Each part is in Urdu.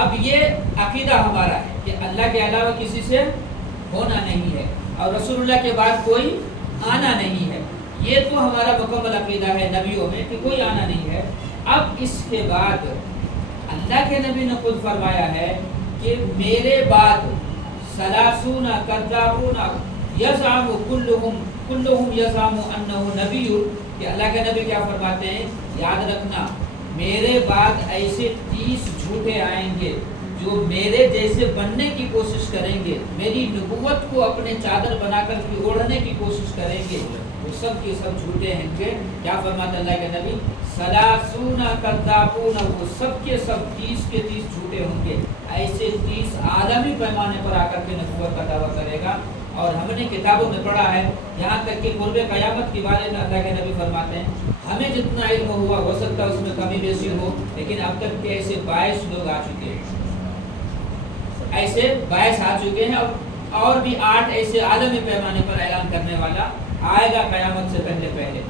اب یہ عقیدہ ہمارا ہے کہ اللہ کے علاوہ کسی سے ہونا نہیں ہے اور رسول اللہ کے بعد کوئی آنا نہیں ہے. یہ تو ہمارا مکمل عقیدہ ہے نبیوں میں کہ کوئی آنا نہیں ہے. اب اس کے بعد اللہ کے نبی نے خود فرمایا ہے کہ میرے بعد ثلاثون کذابون یزعم کلہم یزعم انہ نبی. کہ اللہ کے نبی کیا فرماتے ہیں, یاد رکھنا میرے بعد ایسے 30 جھوٹے آئیں گے جو میرے جیسے بننے کی کوشش کریں گے, میری نبوت کو اپنے چادر بنا کر کے اوڑھنے کی کوشش کریں گے, وہ سب کے سب جھوٹے ہیں گے. کیا فرماتے اللہ کے نبی, ثلاثون کذابون, وہ سب کے سب 30 کے 30 جھوٹے ہوں گے. ایسے 30 عالمی پیمانے پر آ کر کے نبوت کا دعویٰ کرے گا. اور ہم نے کتابوں میں پڑھا ہے, یہاں تک کہ قرب قیامت کے بارے میں اللہ کے نبی فرماتے ہیں ہمیں جتنا علم ہوا ہو سکتا ہے اس میں کمی بیشی ہو, لیکن اب تک کے ایسے 22 لوگ آ چکے ہیں, ایسے 22 آ چکے ہیں, اور بھی 8 ایسے عالمی پیمانے پر اعلان کرنے والا آئے گا قیامت سے پہلے پہلے.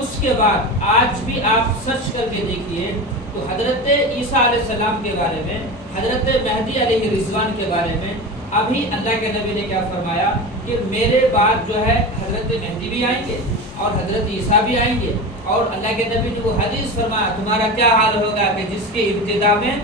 اس کے بعد آج بھی آپ سرچ کر کے دیکھیے تو حضرت عیسیٰ علیہ السلام کے بارے میں, حضرت مہدی علیہ رضوان کے بارے میں ابھی اللہ کے نبی نے کیا فرمایا کہ میرے بعد جو ہے حضرت مہدی بھی آئیں گے اور حضرت عیسیٰ بھی آئیں گے. اور اللہ کے نبی نے وہ حدیث فرمایا تمہارا کیا حال ہوگا کہ جس کے ابتدا میں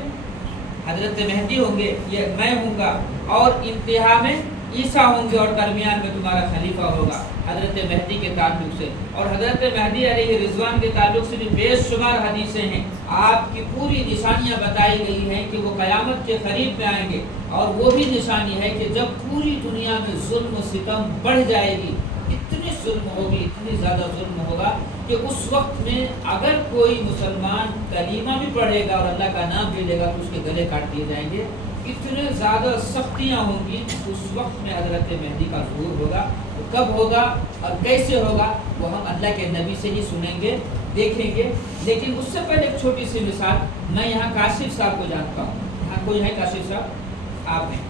حضرت مہدی ہوں گے, یہ میں ہوں گا, اور انتہا میں عیسیٰ ہوں گے, اور درمیان میں تمہارا خلیفہ ہوگا. حضرت مہدی کے تعلق سے اور حضرت مہدی علیہ رضوان کے تعلق سے بھی بے شمار حدیثیں ہیں. آپ کی پوری نشانیاں بتائی گئی ہیں کہ وہ قیامت کے قریب میں آئیں گے, اور وہ بھی نشانی ہے کہ جب پوری دنیا میں ظلم و ستم بڑھ جائے گی, اتنی ظلم ہوگی, اتنی زیادہ ظلم ہوگا کہ اس وقت میں اگر کوئی مسلمان کلمہ بھی پڑھے گا اور اللہ کا نام بھی لے گا تو اس کے گلے کاٹ دیے جائیں گے. اتنے زیادہ سختیاں ہوں گی. اس وقت میں حضرت مہدی کا ظہور ہوگا. کب ہوگا اور کیسے ہوگا وہ ہم اللہ کے نبی سے ہی سنیں گے, دیکھیں گے. لیکن اس سے پہلے ایک چھوٹی سی مثال, میں یہاں کاشف صاحب کو جانتا ہوں. یہاں کوئی ہے کاشف صاحب؟ آپ ہیں.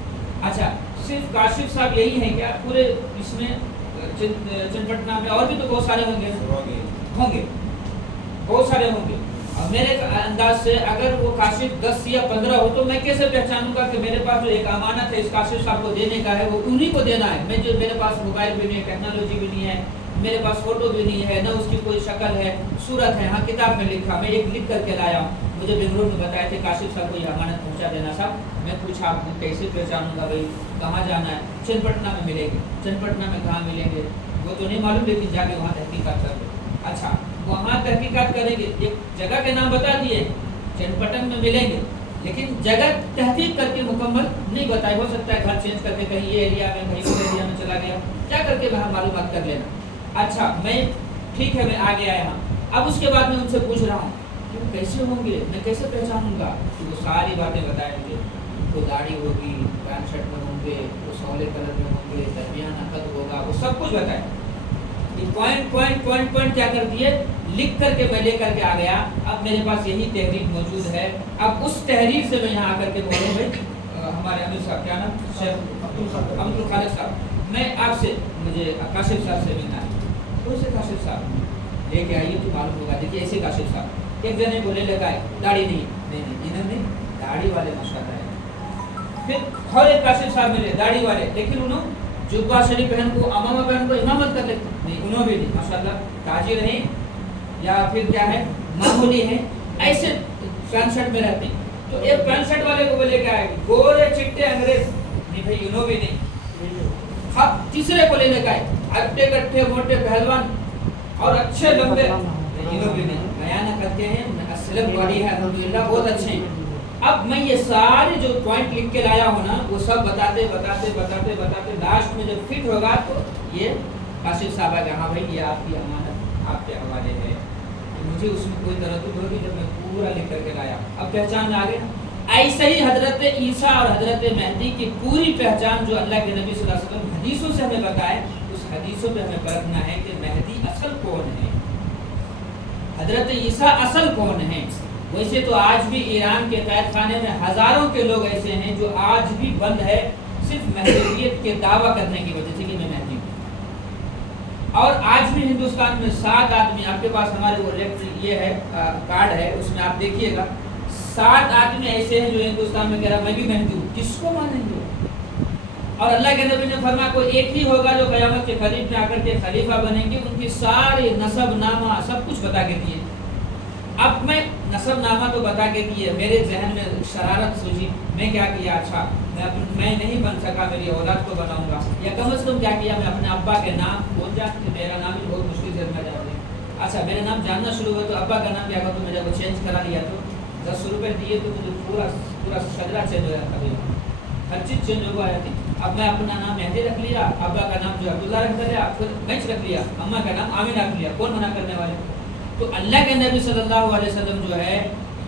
اچھا, صرف کاشف صاحب یہی ہیں کیا پورے اس میں چنپٹنا میں؟ اور بھی تو بہت سارے ہوں گے, بہت سارے ہوں گے. اور میرے انداز سے اگر وہ کاشف 10 یا 15 ہو تو میں کیسے پہچانوں گا کہ میرے پاس جو ایک امانت ہے اس کاشف صاحب کو دینے کا ہے وہ انہی کو دینا ہے. میں جو میرے پاس موبائل بھی نہیں ہے, ٹیکنالوجی بھی نہیں ہے, میرے پاس فوٹو بھی نہیں ہے, نہ اس کی کوئی شکل ہے, صورت ہے. ہاں کتاب میں لکھا, میں ایک لکھ کر کے لایا ہوں. مجھے بنگلور میں بتایا تھے کاشف صاحب کو یہ امانت پہنچا دینا صاحب. میں پوچھا آپ کو کیسے پہچانوں گا بھائی, کہاں جانا ہے؟ چنپٹنا میں ملیں گے. چنپٹنا میں کہاں ملیں گے وہ تو نہیں معلوم, لیکن جا کے وہاں تحقیقات کر لو. اچھا, وہاں تحقیقات کریں گے. ایک جگہ کے نام بتا دیے, چنپٹن میں ملیں گے, لیکن جگہ تحقیق کر کے مکمل نہیں بتائی. ہو سکتا ہے گھر چینج کر کے کہیں یہ ایریا میں کہیں اس ایریا میں چلا گیا, کیا کر کے وہاں معلومات کر لینا. اچھا, میں ٹھیک ہے میں آ گیا یہاں. اب اس کے بعد میں ان سے پوچھ رہا ہوں کہ وہ کیسے ہوں گے, میں کیسے پہچانوں گا؟ کہ وہ ساری باتیں بتائیں مجھے. ان کو داڑھی ہوگی, پینٹ شرٹ میں ہوں گے, وہ سولے کلر میں ہوں گے, درمیان عقد ہوگا, وہ سب کچھ بتائیں. پوائنٹ کیا کر دیے, لکھ کر کے میں لے کر کے آ گیا. اب میرے پاس یہی تحریر موجود ہے. اب اس تحریر سے میں یہاں آ کر کے بولوں بھائی ہمارے امیر صاحب, کیا نام, شیخ عبد الخالق صاحب, میں آپ سے, مجھے کاشف صاحب سے ملنا ہے. کون سے کاشف صاحب لے کے آئیے تو معلوم ہوگا. دیکھیے ایسے کاشف صاحب, ایک جنے بولے لگا ہے داڑھی نہیں, انہوں نے داڑھی والے ماشاءاللہ ہے. پھر اور ایک کاشف صاحب ملے داڑھی والے, لیکن انہوں جبہ شریف پہن کو, امامہ پہن کو امامت کر لیتے نہیں, انہوں بھی نہیں ماشاءاللہ تاجر ہیں یا پھر کیا ہے معمولی ہیں, ایسے پینٹ شرٹ میں رہتے ہیں. تو ایک پینٹ شرٹ والے کو بولے کیا ہے گورے چٹے انگریز, نہیں بھائی انہوں بھی نہیں. اب تیسرے کو لینے کا ہے ہٹے کٹھے موٹے پہلوان اور اچھے لمبے, انہوں بھی نہیں. بیان کرتے ہیں اسلم والی ہے الحمدللہ, بہت اچھے ہیں. اب میں یہ سارے جو پوائنٹ لکھ کے لایا ہوں نا وہ سب بتاتے لاسٹ میں جب فٹ ہوگا تو یہ کاشف صاحب آگے, ہاں بھائی یہ آپ کی امانت آپ کے حوالے ہے. مجھے اس میں کوئی تردد ہوگی جب میں پورا لکھ کر کے لایا. اب پہچان آ گیا. ایسے ہی حضرت عیسیٰ اور حضرت مہدی کی پوری پہچان جو اللہ کے نبی صلی اللہ علیہ وسلم حدیثوں سے ہمیں بتائے, اس حدیثوں پہ ہمیں پرکھنا ہے کہ مہدی اصل کون ہے, حضرت عیسیٰ اصل کون ہے. ویسے تو آج بھی ایران کے قید خانے میں ہزاروں کے لوگ ایسے ہیں جو آج بھی بند ہے صرف مہدیت کے دعویٰ کرنے کی وجہ سے کہ میں مہدی ہوں. اور آج بھی ہندوستان میں 7 آدمی, آپ کے پاس ہمارے وہ یہ ہے کارڈ ہے, اس میں آپ دیکھیے گا 7 آدمی ایسے ہیں جو ہندوستان میں کہہ رہا میں بھی مہدی ہوں، کس کو مانیں گے؟ اور اللہ کے نبی نے فرمایا کوئی ایک ہی ہوگا جو قیامت کے قریب میں آ کر کے خلیفہ بنیں گے، ان کی ساری نسب نامہ سب کچھ بتا کے دیے۔ اب میں نسب نامہ تو بتا کے دیے، میرے ذہن میں شرارت سوچی، میں کیا کیا، اچھا میں نہیں بن سکا، میری اولاد کو بناؤں گا، یا کم از کم کیا کیا میں اپنے ابا کے نام بول جاتا کہ میرا نام بھی بہت مشکل سے میں جانتے ہیں، اچھا میرا نام جاننا شروع ہوا تو ابا کا نام کیا تو میں جب چینج کرا لیا تو 10 روپے دیے تو مجھے پورا شجرا چینج ہو جاتا تھا، ہر چیز چینج ہو گیا تھی۔ اب میں اپنا نام مہدی رکھ لیا، ابا کا نام جو عبداللہ رکھ لیا، پھر مینچ رکھ لیا، اماں کا نام آمین رکھ لیا، کون منع کرنے والے؟ تو اللہ کے نبی صلی اللہ علیہ وسلم جو ہے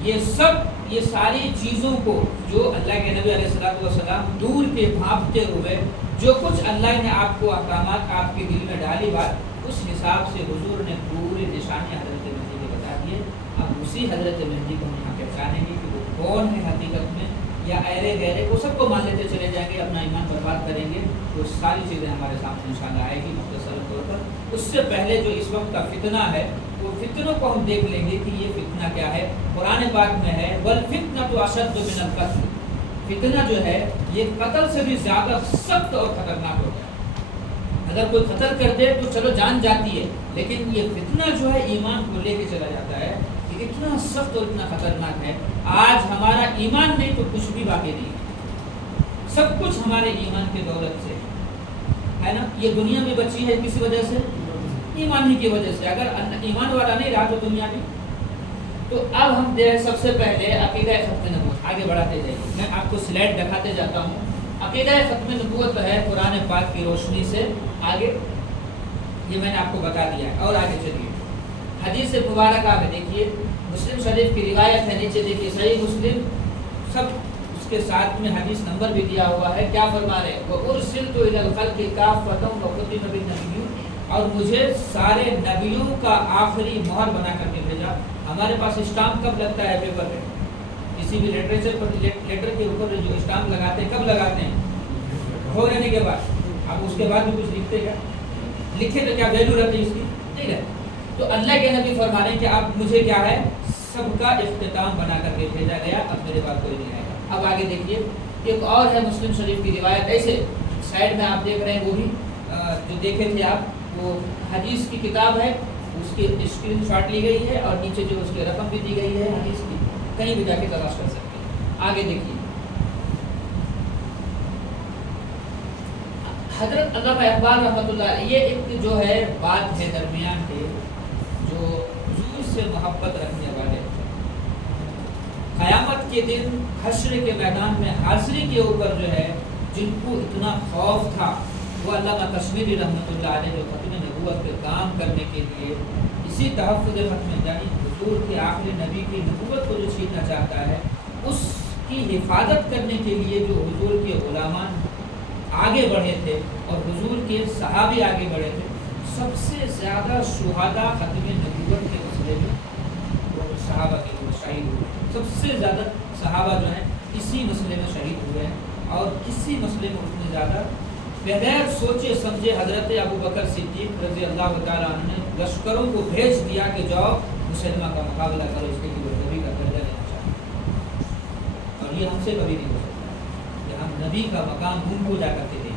یہ ساری چیزوں کو جو اللہ کے نبی علیہ السلام دور کے بھانپتے ہوئے جو کچھ اللہ نے آپ کو احکامات آپ کے دل میں ڈالی بات، اس حساب سے حضور نے پورے نشانی حضرت مہدی کو بتا دیے۔ اب اسی حضرت مہدی کو ہم یہاں پہچانیں گے کہ وہ کون ہے حقیقت میں، یا ایرے گہرے کو سب کو مان لیتے چلے جائیں گے، اپنا ایمان برباد کریں گے، وہ ساری چیزیں ہمارے سامنے انشاءاللہ آئے گی مختصر طور پر۔ اس سے پہلے جو اس وقت کا فتنہ ہے وہ فتنوں کو ہم دیکھ لیں گے کہ یہ فتنہ کیا ہے۔ قرآن پاک میں ہے وَالْفِتْنَةُ أَشَدُّ مِنَ الْقَتْلِ، فتنہ جو ہے یہ قتل سے بھی زیادہ سخت اور خطرناک ہوتا ہے۔ اگر کوئی قتل کر دے تو چلو جان جاتی ہے، لیکن یہ فتنہ جو ہے ایمان کو لے کے چلا جاتا ہے، یہ اتنا سخت اور اتنا خطرناک ہے۔ آج ہمارا ایمان نہیں تو کچھ بھی باقی نہیں ہے، سب کچھ ہمارے ایمان کی دولت سے ہے نا۔ یہ دنیا میں بچی ہے کسی وجہ سے، ایمان ہی کی وجہ سے۔ اگر ایمان والا نہیں رہا تو دنیا میں تو اب ہم سب سے پہلے عقیدہ ختم نبوت آگے بڑھاتے جائیں۔ میں آپ کو سلائڈ دکھاتے جاتا ہوں۔ عقیدہ ختم نبوت ہے قرآن پاک کی روشنی سے آگے، یہ میں نے آپ کو بتا دیا ہے۔ اور آگے چلیے حدیث مبارکہ میں دیکھیے، مسلم شریف کی روایت ہے، نیچے دیکھیے صحیح مسلم، سب اس کے ساتھ میں حدیث نمبر بھی دیا ہوا ہے۔ کیا فرما رہے ہیں؟ وَأُرْسِلْتُ إِلَى الْخَلْقِ كَافَّةً وَخُتِمَ بِالنَّبِيِّينَ، اور مجھے سارے نبیوں کا آخری مہر بنا کر کے بھیجا۔ ہمارے پاس اسٹامپ کب لگتا ہے پیپر پہ؟ کسی بھی لٹریچر پر لیٹر کے اوپر جو اسٹامپ لگاتے ہیں کب لگاتے ہیں؟ ہو رہنے کے بعد۔ اب اس کے بعد بھی کچھ لکھتے کیا؟ لکھے تو کیا ویلو رہتی اس کی؟ نہیں رہتی۔ تو اللہ کے نبی فرما رہے ہیں کہ اب مجھے کیا ہے، سب کا اختتام بنا کر کے بھیجا گیا، اب میرے پاس کوئی نہیں آئے گا۔ اب آگے دیکھیے ایک اور ہے مسلم شریف کی روایت، ایسے سائڈ میں آپ دیکھ رہے ہیں، وہ بھی جو دیکھے تھے آپ، وہ حدیث کی کتاب ہے، اس کی اسکرین شاٹ لی گئی ہے اور نیچے جو اس کی رقم بھی دی گئی ہے حدیث کی، کہیں بھی جا کے تلاش کر سکتے ہیں۔ آگے دیکھیے حضرت علامہ اقبال رحمۃ اللہ علیہ، یہ ایک جو ہے بات ہے درمیان کے، جو حضور سے محبت رکھنے والے قیامت کے دن حشر کے میدان میں حاضری کے اوپر جو ہے جن کو اتنا خوف تھا، وہ علامہ کشمیری رحمۃ اللہ علیہ جو ختم نبوت کے کام کرنے کے لیے اسی تحفظ ختم یعنی حضور کے آخری نبی کی نبوت کو جو چھیننا چاہتا ہے، اس کی حفاظت کرنے کے لیے جو حضور کے غلامان آگے بڑھے تھے اور حضور کے صحابی آگے بڑھے تھے، سب سے زیادہ شہداء ختم نبوت کے مسئلے میں وہ صحابہ کے لوگ شہید ہوئے۔ سب سے زیادہ صحابہ جو ہیں اسی مسئلے میں شہید ہوئے ہیں، اور کسی مسئلے میں اتنے زیادہ بغیر سوچے سمجھے حضرت ابو بکر صدیق رضی اللہ تعالیٰ عنہ نے لشکروں کو بھیج دیا کہ جاؤ مسلمہ کا مقابلہ کرو، اس کے وہ نبی کا درجہ لینا چاہتے ہیں، اور یہ ہم سے کبھی نہیں ہو سکتا کہ ہم نبی کا مقام ان کو جا کر کے دیں،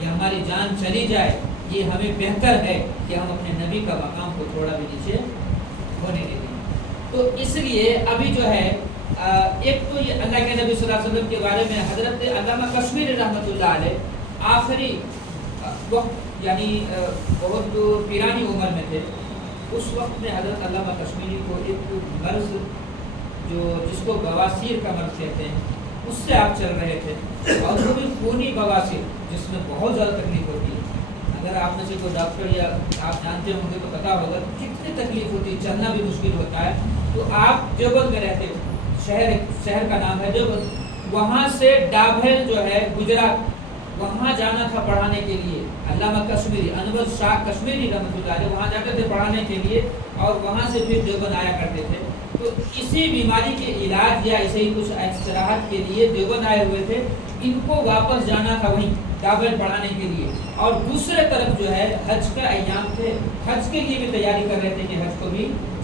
یہ ہماری جان چلی جائے، یہ ہمیں بہتر ہے کہ ہم اپنے نبی کا مقام کو تھوڑا بھی نیچے ہونے نہیں دیں۔ تو اس لیے ابھی جو ہے ایک تو یہ اللہ کے نبی صلی اللہ علیہ وسلم کے بارے میں حضرت علامہ کشمیری رحمۃ اللہ علیہ آخری وقت یعنی بہت پیرانی عمر میں تھے، اس وقت میں حضرت علامہ کشمیری کو ایک مرض جس کو بواسیر کا مرض کہتے ہیں، اس سے آپ چل رہے تھے، اور وہ بھی خونی بواسیر جس میں بہت زیادہ تکلیف ہوتی ہے۔ اگر آپ میں سے کوئی ڈاکٹر یا آپ جانتے ہوں گے تو پتا ہوگا کتنی تکلیف ہوتی ہے، چلنا بھی مشکل ہوتا ہے۔ تو آپ دیوبند میں رہتے ہو، شہر کا نام ہے دیوبند، وہاں سے ڈابھیل جو ہے گجرات، وہاں جانا تھا پڑھانے کے لیے۔ علامہ کشمیری انور شاہ کشمیری رحمۃ اللہ علیہ وہاں جاتے تھے پڑھانے کے لیے، اور وہاں سے پھر دیوبند آیا کرتے تھے۔ تو اسی بیماری کے علاج یا اسے ہی کچھ استراحت کے لیے دیوبند آئے ہوئے تھے، ان کو واپس جانا تھا وہیں ڈابھیل پڑھانے کے لیے، اور دوسرے طرف جو ہے حج کا ایام تھے، حج کے لیے بھی تیاری کر رہے تھے کہ حج کو بھی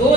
2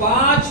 5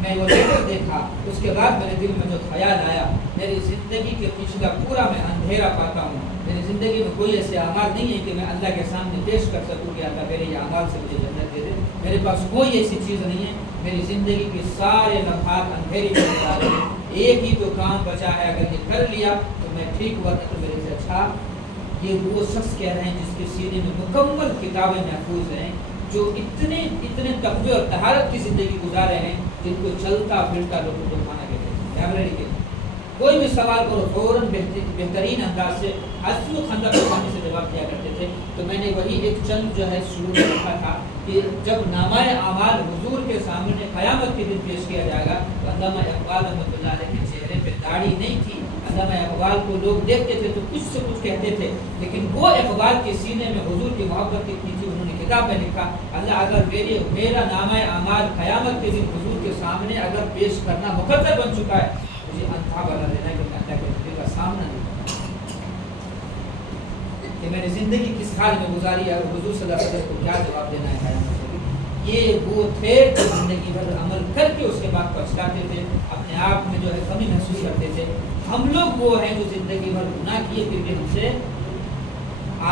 میں وہ لیٹر دیکھا، اس کے بعد میرے دل میں جو خیال آیا، میری زندگی کے پچھلا پورا میں اندھیرا پاتا ہوں، میری زندگی میں کوئی ایسے اعمال نہیں ہے کہ میں اللہ کے سامنے پیش کر سکوں کہ اللہ میرے یہ اعمال سے مجھے جنت دے دے، میرے پاس کوئی ایسی چیز نہیں ہے، میری زندگی کے سارے لمحات اندھیری میں گزار رہے ہیں، ایک ہی تو کام بچا ہے، اگر یہ کر لیا تو میں ٹھیک ہوا، تو میرے سے اچھا۔ یہ وہ شخص کہہ رہے ہیں جس کے سینے میں مکمل کتابیں محفوظ ہیں، جو اتنے تقوی اور طہارت کی زندگی گزارے ہیں، جن کو چلتا پھرتا لوگوں کو کھانا کہتے ہیں، لائبریری کے کوئی بھی سوال کرو فوراً بہترین انداز سے ہنسی و خندہ پریشانی سے جواب دیا کرتے تھے۔ تو میں نے وہی ایک چند جو ہے شروع میں رکھا تھا کہ جب نامہ اعمال حضور کے سامنے قیامت کے دن پیش کیا جائے گا تو علامہ اقبال رحمۃ اللہ علیہ کے چہرے پہ داڑھی نہیں تھی، علامہ اقبال کو لوگ دیکھتے تھے تو کچھ سے کچھ کہتے تھے، لیکن وہ اقبال کے سینے میں حضور کی محبت کتنی تھی، انہوں نے کتاب میں لکھا، اللہ اگر میرا نامہ اعمال قیامت کے دن حضور کے سامنے اگر پیش کرنا مقدر بن چکا ہے، مجھے انتہا بنا دینا کہ میں اللہ کے دل کا سامنا نہیں کہ میں نے زندگی کس حال میں گزاری ہے اور حضور صلی اللہ علیہ وسلم کو کیا جواب دینا ہے۔ یہ وہ تھے جو زندگی بھر عمل کر کے اس کے بعد پچھتاتے تھے، اپنے آپ میں جو ہے کمی محسوس کرتے تھے۔ ہم لوگ وہ ہیں جو زندگی بھر گناہ کیے پھر بھی ہم سے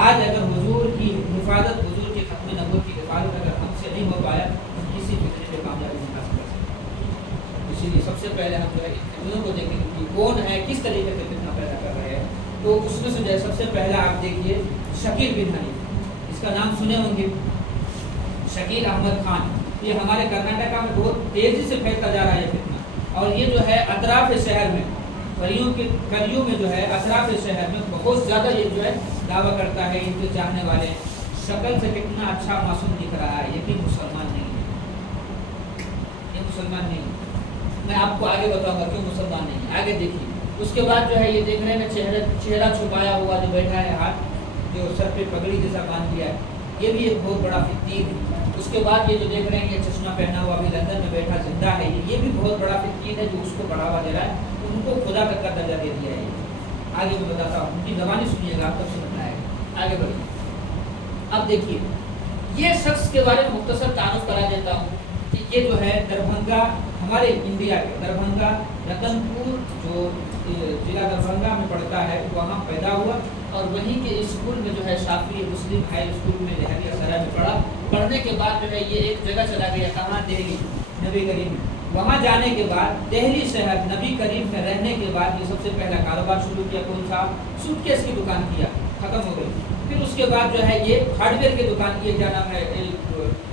آج اگر حضور کی حفاظت، حضور کے ختم نبوت کی حفاظت اگر ہم سے نہیں ہو پایا تو کسی فتنے پہ کامیابی نہیں حاصل کر سکتے۔ اسی لیے سب سے پہلے ہم جو ہے ان فتنوں کو دیکھیں کہ کون ہے، کس طریقے سے فتنہ پیدا کر رہے ہیں۔ تو اس میں سے جو ہے سب سے پہلا آپ دیکھیے شکیل بن حنیف، اس کا نام سنے ہوں گے، شکیل احمد خان۔ یہ ہمارے کرناٹکا میں بہت تیزی سے پھیلتا جا رہا ہے یہ فتنہ، اور یہ جو ہے اطراف شہر میں کریوں میں جو ہے اطراف شہر میں بہت زیادہ یہ جو ہے دعویٰ کرتا ہے، ان کے چاہنے والے شکل سے کتنا اچھا معصوم دکھ رہا ہے، لیکن مسلمان نہیں ہے، یہ مسلمان نہیں ہے۔ میں آپ کو آگے بتاؤں گا کیوں مسلمان نہیں ہے، آگے دیکھیے۔ اس کے بعد جو ہے یہ دیکھ رہے ہیں چہرہ چھپایا ہوا جو بیٹھا ہے، ہاتھ جو سر پہ پگڑی جیسا باندھ دیا ہے، یہ بھی ایک بہت بڑا فتنہ ہے۔ اس کے بعد یہ جو دیکھ رہے ہیں یہ چشمہ پہنا ہوا ابھی لندن میں بیٹھا زندہ ہے، یہ بھی بہت بڑا فتنہ ہے جو اس کو بڑھاوا دے رہا ہے، ان کو خدا تک کا درجہ دے دیا ہے۔ آگے میں بتاتا ہوں، ان کی زبانی سنیے گا آپ تب سمجھ آئے گا، آگے بڑھیے۔ اب دیکھیے یہ شخص کے بارے میں مختصر تعارف کرا دیتا ہوں کہ یہ جو ہے دربھنگا، ہمارے انڈیا کے دربھنگا رتن پور جو ضلع دربھنگا میں پڑتا ہے وہاں پیدا ہوا، اور وہیں کے اسکول میں جو ہے شافعی مسلم ہائی اسکول میں لہریہ سرائے میں پڑھا۔ پڑھنے کے بعد جو ہے یہ ایک جگہ چلا گیا، کہاں؟ دہلی، نبی کریم میں۔ وہاں جانے کے بعد دہلی شہر نبی کریم میں رہنے کے بعد یہ سب سے پہلا کاروبار شروع کیا، کون سا؟ سوٹ کیس کی دکان کیا، ختم ہو گئی۔ پھر اس کے بعد جو ہے یہ ہارڈ ویئر کی دکان کی، کیا نام ہے،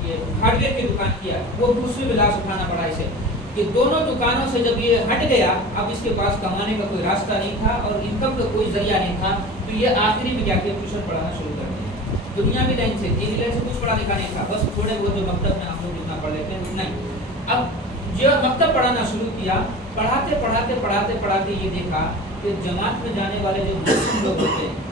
یہ ہارڈ ویئر کی دکان کیا، وہ دوسری لاش اٹھانا پڑا اسے۔ کہ دونوں دکانوں سے جب یہ ہٹ گیا، اب اس کے پاس کمانے کا کوئی راستہ نہیں تھا اور انکم کا کوئی ذریعہ نہیں تھا، تو یہ آخری میں کیا کیا، ٹیوشن پڑھانا شروع کر دیا۔ دنیا بھی لائن سے دینی لائن سے کچھ پڑھا لکھا نہیں تھا، بس تھوڑے وہ جو مکتب میں ہم لوگ جتنا پڑھ لیتے ہیں اتنا ہی۔ اب جو مکتب پڑھانا شروع کیا، پڑھاتے یہ دیکھا کہ جماعت میں جانے والے جو معصوم لوگ ہوتے ہیں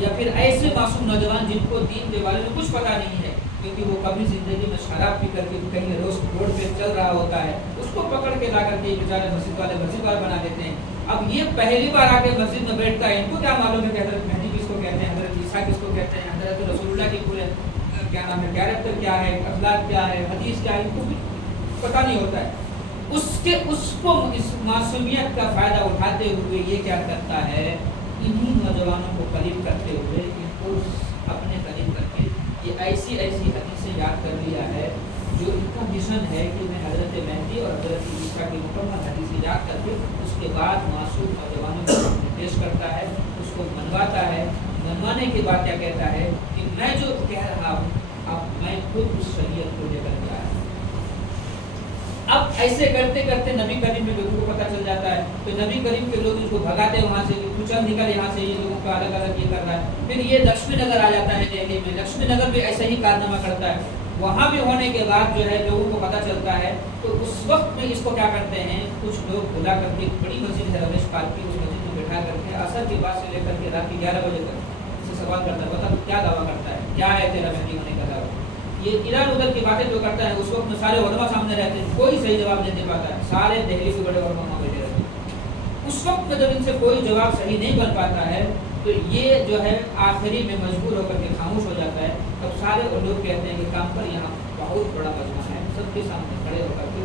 یا پھر ایسے معصوم نوجوان جن کو دین کے بارے میں کچھ پتہ نہیں ہے، کیونکہ وہ کبھی زندگی میں شراب پی کر کے کہیں روڈ پہ چل رہا ہوتا ہے، اس کو پکڑ کے لا کر کے بیچارے مسجد والے بنا دیتے ہیں۔ اب یہ پہلی بار آ کے مسجد میں بیٹھتا ہے، ان کو کیا معلوم ہے کہ حضرت مہدی کس کو کہتے ہیں، حضرت عیسیٰ کس کو کہتے ہیں، حضرت رسول اللہ کی پورے کیا نام ہے، کیریکٹر کیا ہے، اخلاق کیا ہے، حدیث کیا ہے، ان کو بھی پتہ نہیں ہوتا ہے۔ اس کو اس معصومیت کا فائدہ اٹھاتے ہوئے یہ کیا کرتا ہے، انہی نوجوانوں کو قریب کرتے ہوئے ان کو اپنے قریب کر کے یہ ایسی حدیثیں یاد کر لیا ہے جو ان کا مشن ہے کہ میں حضرت مہدی اور حضرت عیسیٰ کی مکمل حدیثیں یاد کر کے اس کے بعد معصوم نوجوانوں کو پیش کرتا ہے، اس کو منواتا ہے۔ منوانے کے بعد کیا کہتا ہے کہ میں جو کہہ رہا ہوں اب میں خود اس شریعت کو لے کر کے آیا۔ اب ایسے کرتے کرتے نبی کریم میں لوگوں کو پتہ چل جاتا ہے، تو نبی کریم کے لوگ اس کو بھگاتے وہاں سے، چل نکل یہاں سے، یہ لوگوں کا الگ الگ یہ کر رہا ہے۔ پھر یہ لکشمی نگر آ جاتا ہے دہلی میں، لکشمی نگر بھی ایسا ہی کارنامہ کرتا ہے۔ وہاں بھی ہونے کے بعد جو ہے لوگوں کو پتہ چلتا ہے، تو اس وقت میں اس کو کیا کرتے ہیں، کچھ لوگ بلا کر کے، ایک بڑی مسجد ہے رمیش پال کی، اس مسجد میں بٹھا کر کے عصر کے بعد سے لے کر کے رات کے 11 بجے تک سے سوال کرتا ہے، بتا تو کیا دعویٰ کرتا ہے، کیا ہے تیرا مہدی ہونے کا دعویٰ۔ یہ ادھر ادھر کی باتیں جو کرتا ہے، اس وقت میں سارے علماء سامنے رہتے ہیں، کوئی صحیح جواب نہیں دے پاتا ہے، سارے دہلی کے بڑے علماء وہاں بیٹھے رہتے ہیں۔ اس وقت میں جب ان سے کوئی جواب صحیح نہیں بن پاتا ہے تو یہ جو ہے آخری میں مجبور ہو کر کے خاموش ہو جاتا ہے۔ تب سارے لوگ کہتے ہیں کہ کام پر یہاں بہت بڑا مجمع ہے، سب کے سامنے کھڑے ہو کر کے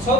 100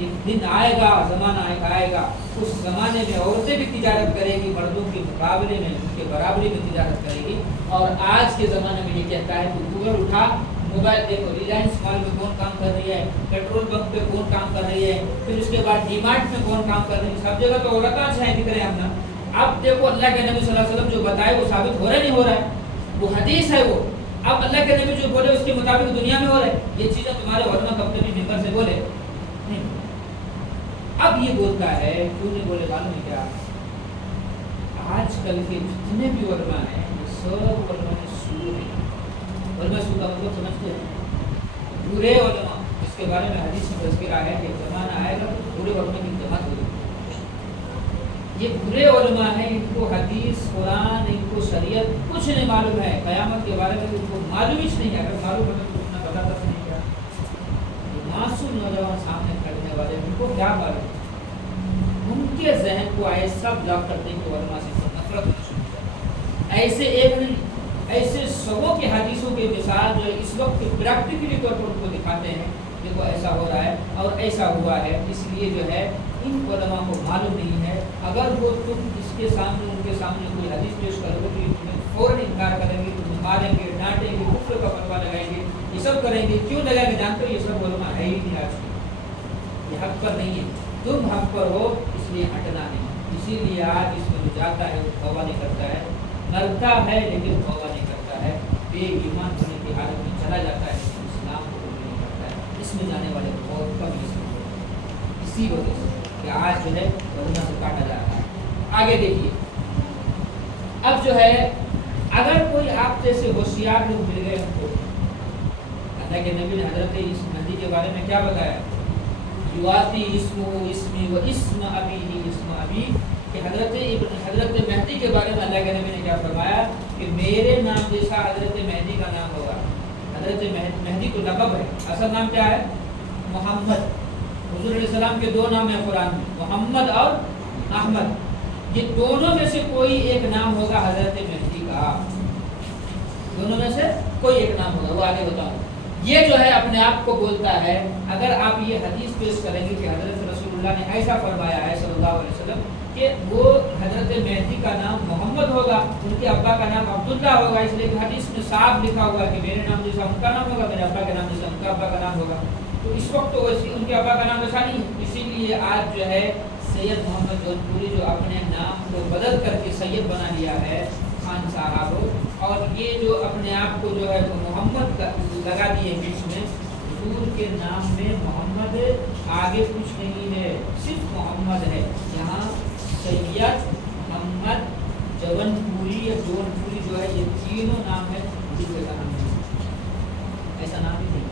ایک دن آئے گا، زمانہ آئے گا، اس زمانے میں عورتیں بھی تجارت کرے گی مردوں کے مقابلے میں، ان کے برابری میں تجارت کرے گی. اور آج کے زمانے میں یہ کہتا ہے کہ گوگل اٹھا، موبائل دیکھو، ریلائنس مال میں کون کام کر رہی ہے، پیٹرول پمپ پہ کون کام کر رہی ہے، پھر اس کے بعد ڈی مارٹ میں کون کام کر رہی ہے، سب جگہ تو عورتیں چھائیں دکھ رہے ہیں ہم نا. اب دیکھو اللہ کے نبی صلی اللہ علیہ وسلم جو بتائے وہ ثابت ہو رہا نہیں ہو رہا ہے، وہ حدیث ہے وہ. اب اللہ کے نبی جو بولے اس کے مطابق دنیا میں ہو رہا ہے. یہ چیزیں تمہارے علماء کبھی بھی ممبر سے بولے نہیں. اب یہ بولتا ہے کیوں نہیں بولے معلوم ہے کیا؟ آج کل کے جتنے بھی علماء ہیں وہ سب علماء سو ہیں. علماء سو کا مطلب سمجھتے ہیں؟ برے علماء، جس کے بارے میں حدیث میں تذکرہ ہے کہ زمانہ آئے گا تو برے علماء کی جماعت ہوگی. یہ برے علماء ہیں، ان کو حدیث قرآن، ان کو شریعت کچھ نہیں معلوم ہے. قیامت کے بارے میں ان کو معلوم ہی نہیں ہے. اگر معلوم ہے تو اتنا پتا تک نہیں کیا. معصوم نوجوان سامنے کھڑنے والے ان کو کیا معلوم؟ ان کے ذہن کو ایسا بلاک کرتے ہیں کہ علماء سے نفرت ہونا شروع ہو جاتا ہے. ایسے ایک نہیں، ایسے سبوں کی حدیثوں کے مثال جو اس وقت پریکٹیکلی طور پر ان کو دکھاتے ہیں دیکھو ایسا ہو رہا ہے اور ایسا ہوا ہے. اس لیے جو ہے ان علماء کو معلوم نہیں ہے. اگر وہ تم اس کے سامنے ان کے سامنے کوئی حدیث پیش کرو گے تو تمہیں فوراً انکار کریں گے، تمہیں ماریں گے، ڈانٹیں گے، کفر کا فتویٰ لگائیں گے. یہ سب کریں گے. کیوں لگائیں گے؟ جانتے ہو یہ سب علماء ہے ہی نہیں آج. یہ حق پر نہیں ہے. تم حق پر ہو اس لیے ہٹنا نہیں. اسی لیے آج اس میں جو جاتا ہے وہ توبہ نہیں کرتا ہے، مرتا ہے لیکن توبہ نہیں کرتا ہے، بے ایمان ہونے کی حالت میں چلا جاتا ہے لیکن اسلام کو قبول نہیں کرتا ہے. اس میں جانے والے بہت کم اس میں. اسی وجہ سے کہ آج جو ہے علماء سے کاٹا جا رہا ہے. آگے دیکھیے، اب جو ہے اگر کوئی آپ جیسے ہوشیار لوگ مل گئے ہم کو، اللہ کے نبی نے حضرت مہدی کے بارے میں کیا بتایا؟ یواتی اسمہ اسمی و اسم ابیہ اسم ابی، کہ حضرت مہدی کے بارے میں اللہ کے نبی نے کیا فرمایا کہ میرے نام جیسا حضرت مہدی کا نام ہوگا. حضرت مہدی تو لقب ہے، اصل نام کیا ہے؟ محمد. حضور علیہ السلام کے دو نام ہیں قرآن میں، محمد اور احمد. یہ دونوں میں سے کوئی ایک نام ہوگا حضرت مہدی کا. دونوں میں سے کوئی ایک نام ہوگا، وہ آگے بتاؤں. یہ جو ہے اپنے آپ کو بولتا ہے. اگر آپ یہ حدیث پیش کریں گے کہ حضرت رسول اللہ نے ایسا فرمایا ہے صلی اللہ علیہ وسلم کہ وہ حضرت مہدی کا نام محمد ہوگا، ان کے ابا کا نام عبداللہ ہوگا، اس لیے کہ حدیث میں صاف لکھا ہوا ہے کہ میرے نام جیسا ان کا نام ہوگا، میرے ابا کے نام جیسا ان کا ابا کا نام ہوگا. تو اس وقت تو ان کے ابا کا نام ایسا نہیں ہے. اسی لیے آج جو ہے سید محمد جونپوری جو اپنے نام کو بدل کر کے سید بنا لیا ہے خان صاحب، اور یہ جو اپنے آپ کو جو ہے وہ محمد لگا دیے بیچ میں. حضور کے نام میں محمد آگے کچھ نہیں ہے، صرف محمد ہے. یہاں سید محمد جونپوری یا جونپوری جو ہے یہ تینوں نام ہے، حضور کا نام ہے، ایسا نام ہی نہیں.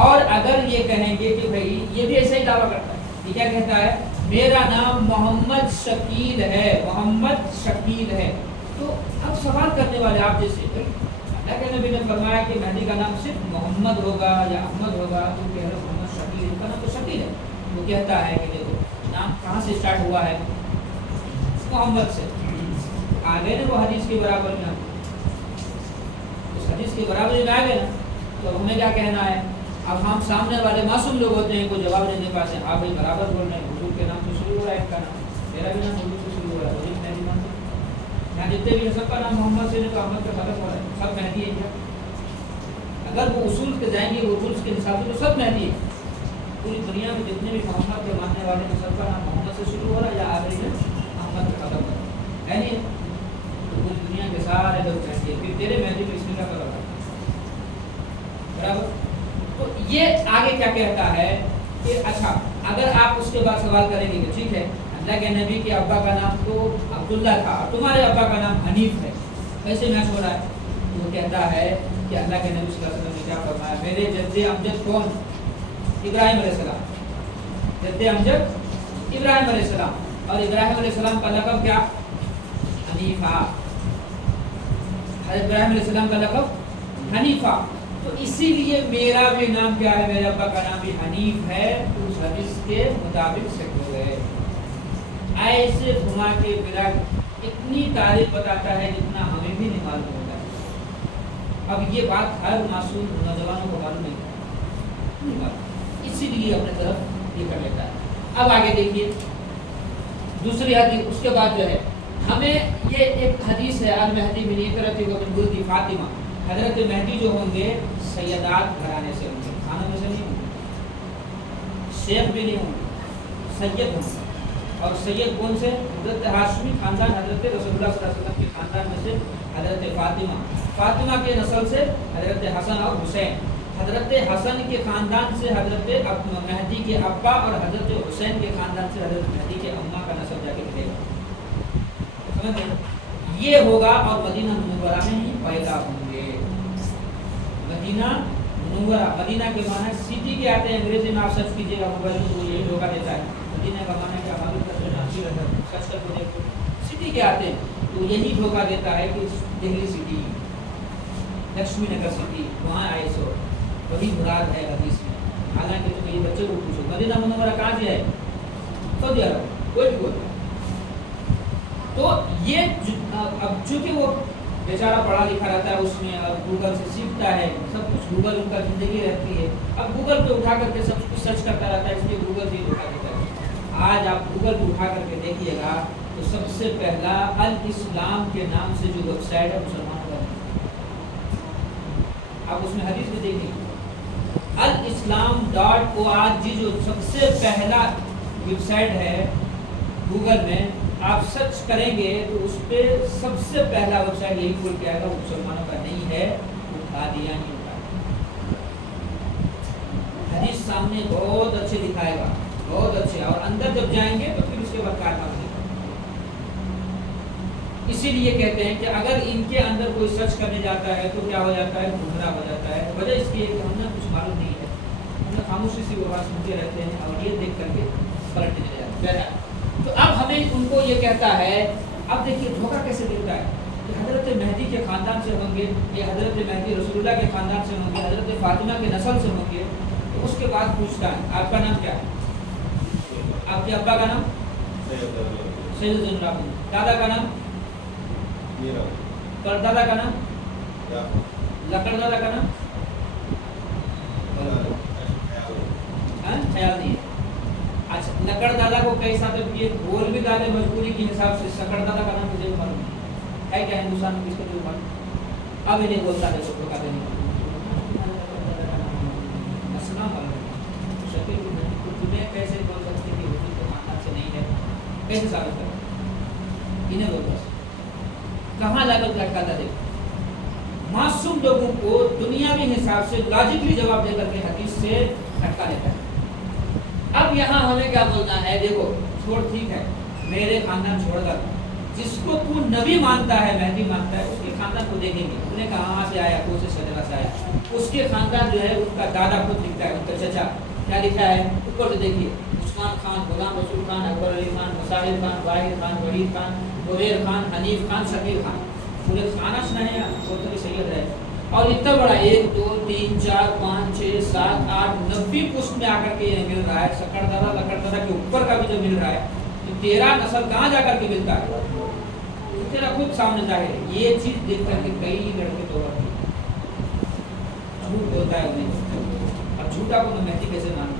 اور اگر یہ کہیں گے کہ بھائی یہ بھی ایسا ہی دعویٰ کرتا ہے، یہ کیا کہتا ہے؟ میرا نام محمد شکیل ہے، محمد شکیل ہے. تو اب سوال کرنے والے آپ جیسے اللہ کے نبی نے فرمایا کہ مہدی کا نام صرف محمد ہوگا یا احمد ہوگا، تو کہہ رہے محمد شکیل، ان کا نام تو شکیل ہے. وہ کہتا ہے کہ دیکھو نام کہاں سے اسٹارٹ ہوا ہے؟ محمد سے. آگے نا وہ حدیث کے برابر میں، اس حدیث کے برابر میں آ گئے نا، تو ہمیں کیا کہنا ہے؟ اب ہم سامنے والے معصوم لوگ ہوتے ہیں، کوئی جواب نہیں دے پاتے. ہاں بھائی برابر بول رہے ہیں، حضور کے نام سے شروع ہو رہا ہے، ان کا نام، میرا بھی نام حضور سے شروع ہو رہا ہے، حضور مہدی نام سے. یہاں جتنے بھی ہیں سب کا نام محمد سے، تو احمد کا ختم ہو رہا ہے، سب مہدی ہے کیا؟ اگر وہ اصول کے جائیں گے، وہ اصول کے حساب سے تو سب مہدی ہے. پوری دنیا میں جتنے بھی محمد کے ماننے والے ہیں سب کا نام محمد سے شروع ہو رہا ہے یا آخری میں احمد کا ختم ہو رہا ہے نہیں؟ تو پوری دنیا کے سارے لوگ مہدی ہیں. پھر تیرے مہدی کو اس میں کیا کرو گا؟ برابر. تو یہ آگے کیا کہتا ہے کہ اچھا اگر آپ اس کے بعد سوال کریں گے کہ ٹھیک ہے اللہ کے نبی کے ابا کا نام تو عبداللہ تھا اور تمہارے ابا کا نام حنیف ہے، کیسے میچ ہو رہا ہے؟ تو وہ کہتا ہے کہ اللہ کے نبی صلی اللہ علیہ وسلم نے کیا فرمایا؟ میرے جد امجد کون؟ ابراہیم علیہ السلام. جد امجد ابراہیم علیہ السلام، اور ابراہیم علیہ السلام کا لقب کیا؟ حنیفہ. حضرت ابراہیم علیہ السلام کا لقب حنیفہ. تو اسی لیے میرا بھی نام کیا ہے؟ میرے ابا کا نام بھی حنیف ہے. تو اس حدیث کے مطابق سیٹ ہو گئے. ایسے گھما کے پھرا اتنی تعریف بتاتا ہے جتنا ہمیں بھی نہیں معلوم ہوتا ہے. اب یہ بات ہر معصوم نوجوانوں کو معلوم نہیں ہے، اسی لیے اپنے طرف یہ کر لیتا ہے. اب آگے دیکھیے دوسری حدیث. اس کے بعد جو ہے ہمیں یہ ایک حدیث ہے المہدی من اکرتی و من ولد فاطمہ. حضرت مہدی جو ہوں گے سیدات گھرانے سے ہوں گے, خانوں میں سے نہیں ہوں گے, شیخ بھی نہیں ہوں گے, سید ہوں گے. اور سید کون سے؟ حضرت ہاشمی خاندان, حضرت رسول اللہ صلی اللہ علیہ وسلم کے خاندان میں سے حضرت فاطمہ کے نسل سے حضرت حسن اور حسین. حضرت حسن کے خاندان سے حضرت مہدی کے ابا اور حضرت حسین کے خاندان سے حضرت مہدی کے اماں کا نسل جا کے ملے گا. سمجھ گئے؟ یہ ہوگا اور مدینہ منورہ میں ہی پیدا ہوں گے. مدینہ منورہ, مدینہ کے معنی سٹی کے آتے ہیں. انگریزی میں آپ سرچ کیجیے گا, موبائل میں یہی دھوکہ دیتا ہے. مدینہ کا معنی کیا معلوم کرتے ہیں, سرچ کر کے دیکھو سٹی کے آتے ہیں تو یہی دھوکہ دیتا ہے کہ دہلی سٹی, لکشمی نگر سٹی, وہاں آئے سو وہی مراد ہے حدیث میں. حالانکہ تم یہ بچے کو پوچھو مدینہ منورہ کہاں سے ہے, سعودی عرب, کوئی بھی بولتا. تو یہ اب چونکہ وہ بیچارہ پڑھا لکھا رہتا ہے اس میں, اور گوگل سے سیکھتا ہے سب کچھ, گوگل ان کا زندگی رہتی ہے. اب گوگل پہ اٹھا کر کے سب کچھ سرچ کرتا رہتا ہے, اس لیے گوگل سے ہی دھوکہ دیتا ہے. آج آپ گوگل پہ اٹھا کر کے دیکھیے گا تو سب سے پہلا الاسلام کے نام سے جو ویب سائٹ ہے مسلمانوں کا, آپ اس میں حدیث بھی دیکھیں, الاسلام.org جو سب سے پہلا ویب سائٹ ہے گوگل میں, آپ سرچ کریں گے تو اس پہ سب سے پہلا ویب سائٹ یہی کھول کے آئے گا, وہ مسلمانوں کا نہیں ہے, وہ قادیانی کا. حدیث سامنے بہت اچھے دکھائے گا, بہت اچھے, اور اندر جب جائیں گے تو پھر اس کے بعد کارنامہ دیکھیں. اسی لیے کہتے ہیں کہ اگر ان کے اندر کوئی سرچ کرنے جاتا ہے تو کیا ہو جاتا ہے, گمراہ ہو جاتا ہے. وجہ اس کی ہے کہ ہم نے کچھ معلوم نہیں ہے, ہم نے خاموشی سے وہ بات سنتے رہتے ہیں اور یہ دیکھ کر کے پلٹنے جاتے ہیں. تو اب ہمیں ان کو یہ کہتا ہے, اب دیکھیے دھوکہ کیسے دیتا ہے کہ حضرت مہدی کے خاندان سے ہوں گے, یہ حضرت مہدی رسول اللہ کے خاندان سے ہوں گے, حضرت فاطمہ کے نسل سے ہوں گے. تو اس کے بعد پوچھتا ہے آپ کا نام کیا ہے, آپ کے ابا کا نام سید زین العابدین, دادا کا نام, پردادا کا نام, لکڑ دادا کا نام, خیال نہیں ہے. اچھا لکڑ دادا کو کئی ساتھ یہ بول بھی ڈالے مجبوری کے حساب سے, سکڑ دادا کا نام مجھے معلوم نہیں ہے کیا ہندوستان میں کس کو جو معلوم, اب انہیں بولتا ہے تو کہتے نہیں السلام علیکم. شکیل تمہیں کیسے بول سکتے کہ وجود کے معنی سے نہیں ہے, کیسے ثابت کریں, انہیں بولتا ہے کہاں لاگت لٹکاتا. دیکھو معصوم لوگوں کو دنیاوی حساب سے لاجکلی جواب دے کر کے حدیث سے ہٹکا لیتا ہے. اب یہاں ہمیں کیا بولنا ہے, دیکھو چھوڑ ٹھیک ہے میرے خاندان چھوڑ کر, جس کو تو نبی مانتا ہے, مہدی مانتا ہے, اس کے خاندان کو دیکھیں گے. انہوں نے کہاں سے آیا, کون سے شجرا سے آیا, اس کے خاندان جو ہے اس کا دادا خود لکھتا ہے, ان کا چچا کیا لکھا ہے اوپر سے دیکھیے, عثمان خان, غلام رسول خان, اکبر علی خان, مساحر خان, واحد خان, وحید خان, زبیر خان, حنیف خان, شکیل خان. پورے خانہ سنا ہے, وہ تو سید ہے. اور اتنا بڑا 1 2 3 4 5 6 7 8 90 پشت میں آ کر کے یہ مل رہا ہے. سکڑ دادا لکڑ دادا کے اوپر کا بھی جو مل رہا ہے, تو تیرا نسل کہاں جا کر کے ملتا ہے, تیرا خود سامنے ظاہر ہے. یہ چیز دیکھ کر کے کئی لڑکے تو جھوٹ بولتا ہے انہیں, اب جھوٹا کو میں مہدی کیسے مانوں.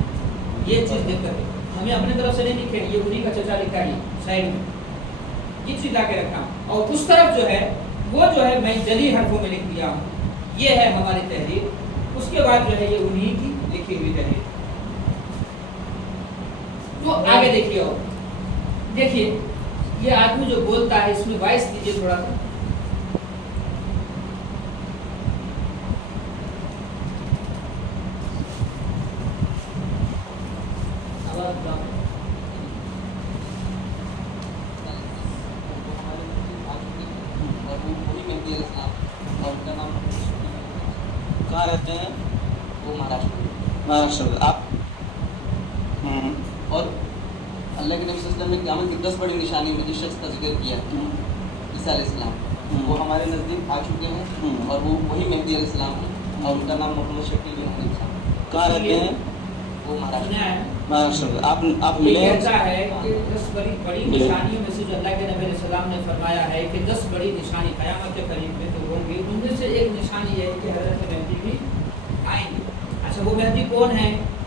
یہ چیز دیکھ کر کے ہمیں اپنے طرف سے نہیں لکھے, یہ انہیں کا چچا لکھا ہے سائڈ میں, یہ چیز لا کے رکھا. اور اس طرف جو ہے وہ جو ہے میں جلی حرفوں میں لکھ دیا ہوں, یہ ہے ہماری تحریر. اس کے بعد جو ہے یہ انہی کی لکھی ہوئی تحریر. تو آگے دیکھیے, اور دیکھیے یہ آدمی جو بولتا ہے اس میں وائس دیجیے تھوڑا سا. کہاں رہتے ہیں, وہ مہاراشٹر. آپ اور اللہ کے نبی صلی اللہ علیہ وسلم نے قیامت کی 10 بڑی نشانی میں جس شخص کا ذکر کیا, عیسیٰ علیہ السلام, وہ ہمارے نزدیک آ چکے ہیں, اور وہ وہی مہدی علیہ السلام ہیں, اور ان کا نام محمد شکیل بن حنیف صاحب. کہاں رہتے ہیں, وہ مہاراشٹر. آپ یہ ملے ہیں, کہتا ہے کہ 10 بڑی نشانیوں میں سے جو اللہ کے نبی علیہ السلام نے فرمایا ہے کہ 10 بڑی نشانی قیامت کے قریب میں تو ہوں گی, ان میں سے ایک نشانی ہے کہ حضرت مہدی بھی آئیں گے. اچھا وہ مہدی کون ہے,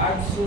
800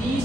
30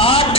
8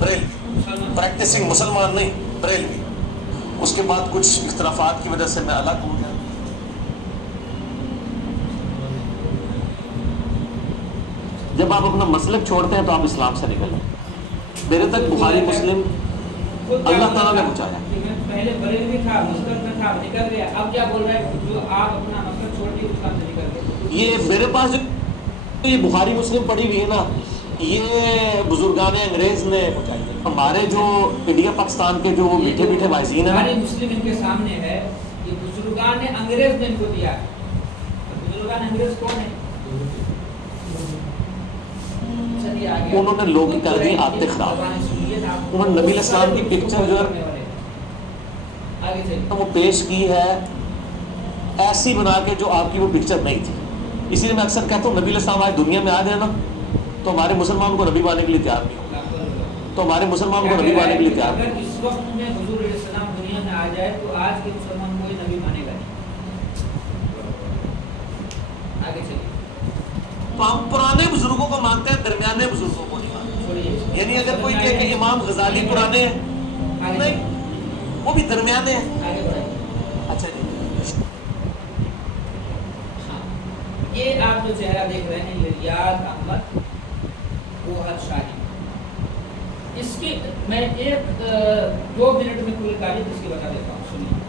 بریلوی، پریکٹسنگ مسلمان نہیں، بریلوی. اس کے بعد کچھ اختلافات کی وجہ سے میں الگ ہو گیا. جب آپ اپنا مسلک چھوڑتے ہیں تو آپ اسلام سے نکل جائیں. میرے تک بخاری مسلم اللہ تعالیٰ نے پہنچایا. پہلے بریلوی تھا، مسلک میں تھا، نکل گیا. اب کیا بول رہا ہے جو آپ اپنا مسلک چھوڑ کے اسلام سے نکل گئے؟ یہ میرے پاس جو یہ بخاری مسلم پڑھی ہوئی ہے نا، یہ بزرگان انگریز نے پہنچائی ہے. ہمارے جو انڈیا پاکستان کے جو میٹھے میٹھے وائزین ہیں بخاری مسلم ان کے سامنے ہے، یہ بزرگان انگریز نے ان کو دیا ہے. بزرگان انگریز کون ہے؟ انہوں نے لوگ کی کر دی آتے خراب. انہوں نے نبی علیہ السلام کی پکچر جو ہے وہ پیش کی ہے ایسی بنا کے جو آپ کی وہ پکچر نہیں تھی. اسی لیے میں اکثر کہتا ہوں نبی علیہ السلام آج دنیا میں آ جائے نا تو ہمارے مسلمان کو نبی ماننے کے لیے تیار نہیں ہوگا. تو ہمارے مسلمان کو نبی ماننے کے لیے تیار نہیں. اگر اس وقت میں حضور علیہ السلام دنیا میں آ جائے تو آج کے مسلمان کوئی نبی مانے گا نہیں. آگے چلیے. تو ہم پرانے بزرگوں کو مانتے ہیں، درمیانے بزرگوں کو نہیں مانتے. یعنی اگر کوئی کہے کہ امام غزالی پرانے ہیں، نہیں، وہ بھی درمیانے ہیں. اچھا جی. یہ آپ جو چہرہ دیکھ رہے ہیں یہ ریاض احمد گوہر شاہی. اس کی میں ایک 2 منٹ میں پوری تاریخ اس کی بتا دیتا ہوں. سنیے.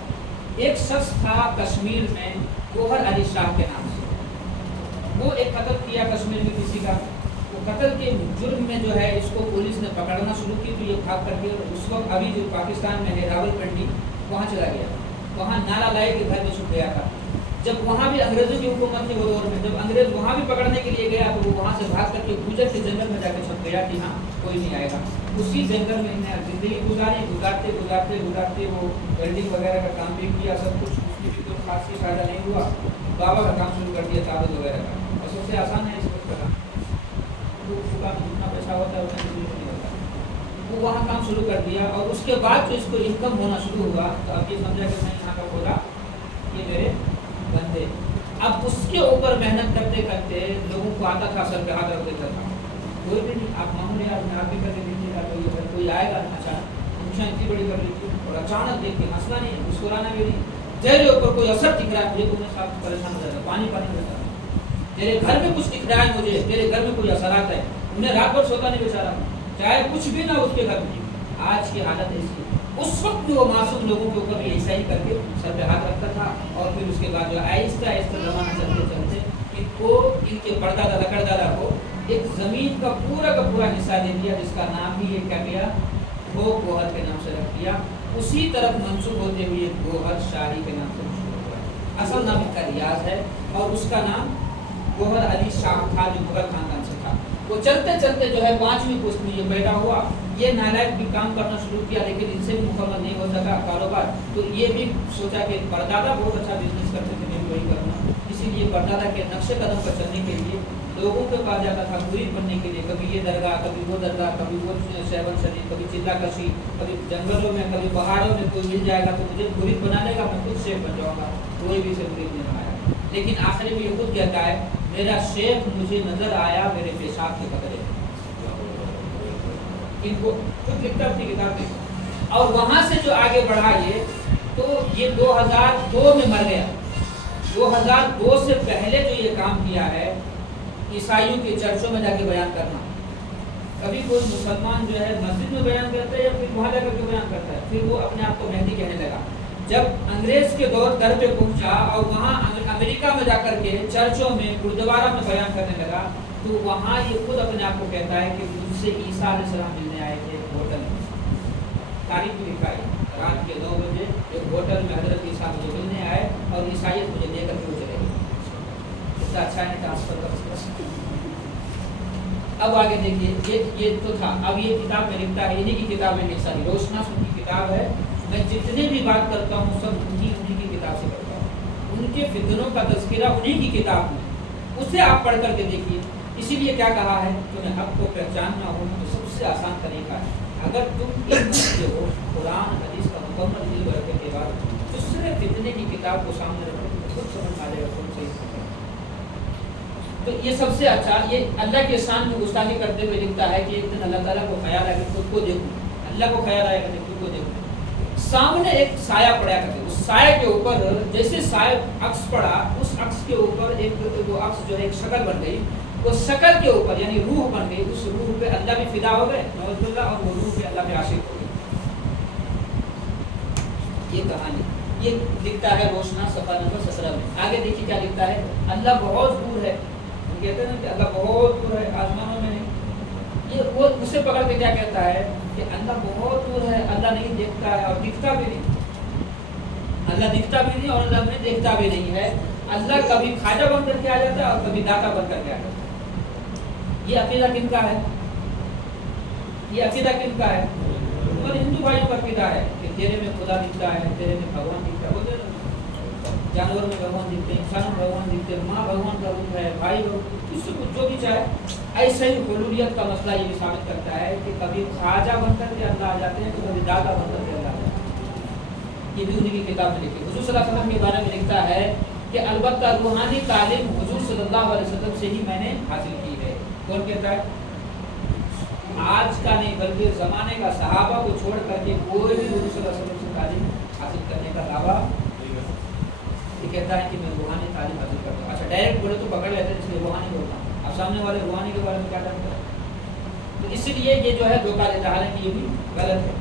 ایک شخص تھا کشمیر میں گوہر علی شاہ کے نام سے. وہ ایک قتل کیا کشمیر میں کسی کا. وہ قتل کے جرم میں جو ہے اس کو پولیس نے پکڑنا شروع کی تو یہ بھاگ کر کے اس وقت ابھی جو پاکستان میں ہے راول پنڈی وہاں چلا گیا. وہاں نالا لائے کے گھر میں چھپ گیا تھا. جب وہاں بھی انگریزوں کی حکومت تھی وہ دور میں، جب انگریز وہاں بھی پکڑنے کے لیے گیا تو وہ وہاں سے بھاگ کر کے گجر کے جنگل میں جا کے چھپ گیا کہ ہاں کوئی نہیں آئے گا. اسی جنگل میں انہیں زندگی گزارتے وہ ویلڈنگ وغیرہ کا کام بھی کیا. سب کچھ اس کی بھی کوئی خاص فائدہ نہیں ہوا. بابا کا کام شروع کر دیا تعبد وغیرہ کا. اور سب سے آسان ہے اس وقت کا کام، جتنا پیسہ ہوتا ہے اتنا ضروری نہیں ہوتا. وہ وہاں کام شروع کر دیا اور اس کے بعد جو اس کو انکم ہونا شروع ہوا تو اب یہ سمجھا کہ میں یہاں کا بولا یہ میرے بندے. اب اس کے اوپر محنت کرتے کرتے لوگوں کو آتا تھا، سر پہ ہاتھ رکھ دیتا تھا. کوئی بھی نہیں، آپ معمول یار میں آپ بھی کر کے دیجیے گا. کوئی آئے گا اچانک مچھلیاں اتنی بڑی کر لی تھی اور اچانک دیکھ کے ہنسنا نہیں ہے، مسکرانا بھی نہیں. چہرے اوپر کوئی اثر دکھ رہا ہے مجھے تو میں ساتھ پریشان ہو جاتا. پانی کرتا ہے. تیرے گھر میں کچھ دکھ رہا ہے مجھے، تیرے گھر میں کوئی اثرات ہے. انہیں رات بھر سوتا نہیں بیچارہ، چاہے کچھ بھی نہ اس کے گھر میں. آج کی حالت ہے اس کی. اس وقت وہ معصوم لوگوں کے اوپر ایسا ہی کر کے سر پہ ہاتھ رکھتا تھا اور پھر اس کے بعد جو آہستہ آہستہ زمانہ چلتے چلتے ان کو ان کے پردادا لکڑدادا کو ایک زمین کا پورا حصہ دے دیا جس کا نام بھی یہ کیا گیا گوہر کے نام سے رکھ دیا. اسی طرف منسوب ہوتے ہوئے گوہر شاہی کے نام سے مشہور ہوا ہے. اصل نام اس کا ریاض ہے اور اس کا نام گوہر علی شاہ تھا جو مغل خاندان سے تھا. وہ چلتے چلتے جو ہے 5ویں پوسٹ میں یہ پیدا ہوا. یہ نالائق بھی کام کرنا شروع کیا لیکن ان سے بھی مکمل نہیں ہو سکا کاروبار. تو یہ بھی سوچا کہ پردادا بہت اچھا بزنس کرتے تھے، میں بھی وہی کرنا. اسی لیے پردادا کے نقش قدم پر چلنے کے لیے لوگوں کے پاس جاتا تھا مرید بننے کے لیے. کبھی یہ درگاہ، کبھی وہ درگاہ، کبھی وہ 7 شریف، کبھی چلا کشی، کبھی جنگلوں میں، کبھی پہاڑوں میں. کوئی مل جائے گا تو مجھے مرید بنا لے گا، میں خود شیخ بن جاؤں گا. کوئی بھی سے مرید نہیں آیا. لیکن آخر میں یہ خود کہتا ہے میرا شیخ مجھے نظر آیا میرے پیشاب کے قطرے. ان کو خود لکھتا اپنی کتاب میں. اور وہاں سے جو آگے بڑھا یہ تو یہ 2002 میں مر گیا. 2002 سے پہلے جو یہ کام کیا ہے عیسائیوں کے چرچوں میں جا کے بیان کرنا. کبھی کوئی مسلمان جو ہے مسجد میں بیان کرتا ہے یا پھر وہاں جا کر کے بیان کرتا ہے. پھر وہ اپنے آپ کو مہدی کہنے لگا. جب انگریز کے دور در پہ پہنچا اور وہاں امریکہ میں جا کر کے چرچوں میں گردوارہ میں بیان کرنے لگا تو وہاں یہ خود اپنے آپ کو کہتا ہے کہ مجھ سے عیسیٰ علیہ السلام ملنے آئے تھے ہوٹل میں. تاریخ میں لکھا ہے رات کے 9 بجے ایک ہوٹل میں حضرت عیسیٰ مجھے ملنے آئے اور عیسائیت مجھے دے کر کے وہ چلے گئے. اس سے اچھا ہے ٹرانسفر کا مسئلہ. اب آگے دیکھیے یہ تو تھا. اب یہ کتاب میں لکھتا ہے انہیں کی کتاب ہے ساری روشناس ان کی کتاب ہے. میں جتنے بھی بات کرتا ہوں سب انہیں کی کتاب سے کرتا ہوں. ان کے فتنوں کا تذکرہ انہیں کی کتاب میں. اسے آپ پڑھ کر کے دیکھیے. اسی لیے کیا کہا ہے تمہیں حق کو پہچاننا ہو تو سب سے آسان طریقہ ہے اگر تم علم رکھتے ہو قرآن حدیث کا مکمل علم رکھنے کے بعد دوسرے فتنے کی کتاب کو سامنے رکھو تو خود سمجھ آ جائے گا کون صحیح. تو یہ سب سے اچھا، یہ اللہ کے شان میں گستاخی کرتے ہوئے لکھتا ہے کہ ایک دن اللہ تعالیٰ کو خیال آئے کہ خود کو دیکھوں، اللہ کو خیال آئے کہ خود کو دیکھوں، سامنے ایک سایہ پڑا کرتے، اس سایہ کے اوپر جیسے سایہ عکس پڑا، اس عکس کے اوپر ایک وہ عکس جو ہے ایک شکل بن گئی، اس شکل کے اوپر یعنی روح بن گئی، اس روح پہ اللہ بھی فدا ہو گئے نعوذ باللہ، اور وہ روح پہ اللہ پہ عاشق ہو گئے۔ یہ کہانی یہ لکھتا ہے روشنا صفحہ نمبر 17 میں۔ آگے دیکھیے کیا لکھتا ہے، اللہ بہت دور ہے، ہم کہتے ہیں نا کہ اللہ بہت دور ہے، آسمانوں میں نہیں، یہ وہ اسے پکڑ کے کیا کہتا ہے کہ اللہ بہت دور ہے، اللہ نہیں دیکھتا ہے اور دکھتا بھی نہیں، اللہ دکھتا بھی نہیں اور اللہ میں دیکھتا بھی نہیں ہے۔ اللہ کبھی خواجہ بن کر کے آ جاتا ہے اور کبھی داتا بن کر کے آ جاتا ہے۔ یہ عقیدہ کن کا ہے؟ یہ عقیدہ کن کا ہے؟ اور ہندو بھائیوں کا عقیدہ ہے کہ تیرے میں خدا دکھتا ہے، تیرے میں بھگوان دکھتا ہے، بولتے ہیں جانوروں میں بھگوان دکھتے ہیں، انسانوں میں بھگوان دکھتے ہیں، ماں بھگوان کا روپ ہے، بھائی اس سے کچھ جو بھی چاہے۔ ایسے ہی حلولیت کا مسئلہ یہ بھی ثابت کرتا ہے کہ کبھی خواجہ بن کر کے اللہ آ جاتے ہیں تو کبھی دادا بن کر کے اللہ آ جاتے ہیں۔ یہ بھی انہیں کی کتاب میں لکھی۔ حضور صلی اللہ علیہ وسلم کے بارے میں لکھتا ہے کہ البتہ روحانی تعلیم حضور صلی اللہ علیہ وسلم سے ہی میں نے حاصل کی ہے۔ کون کہتا ہے؟ آج کا نہیں بلکہ زمانے کا، صحابہ کو چھوڑ کر کے کوئی بھی حضور صلی اللہ علیہ وسلم سے تعلیم حاصل کرنے کا دعویٰ یہ کہتا ہے کہ میں روحانی تعلیم حاصل کرتا ہوں۔ اچھا ڈائریکٹ بولے تو پکڑ لیتے ہیں، اس لیے روحانی بولتا ہوں۔ اب سامنے والے روحانی کے بارے میں کیا کرتے ہیں؟ تو اس لیے یہ جو ہے دھوکہ دیتا ہے کہ یہ بھی غلط ہے۔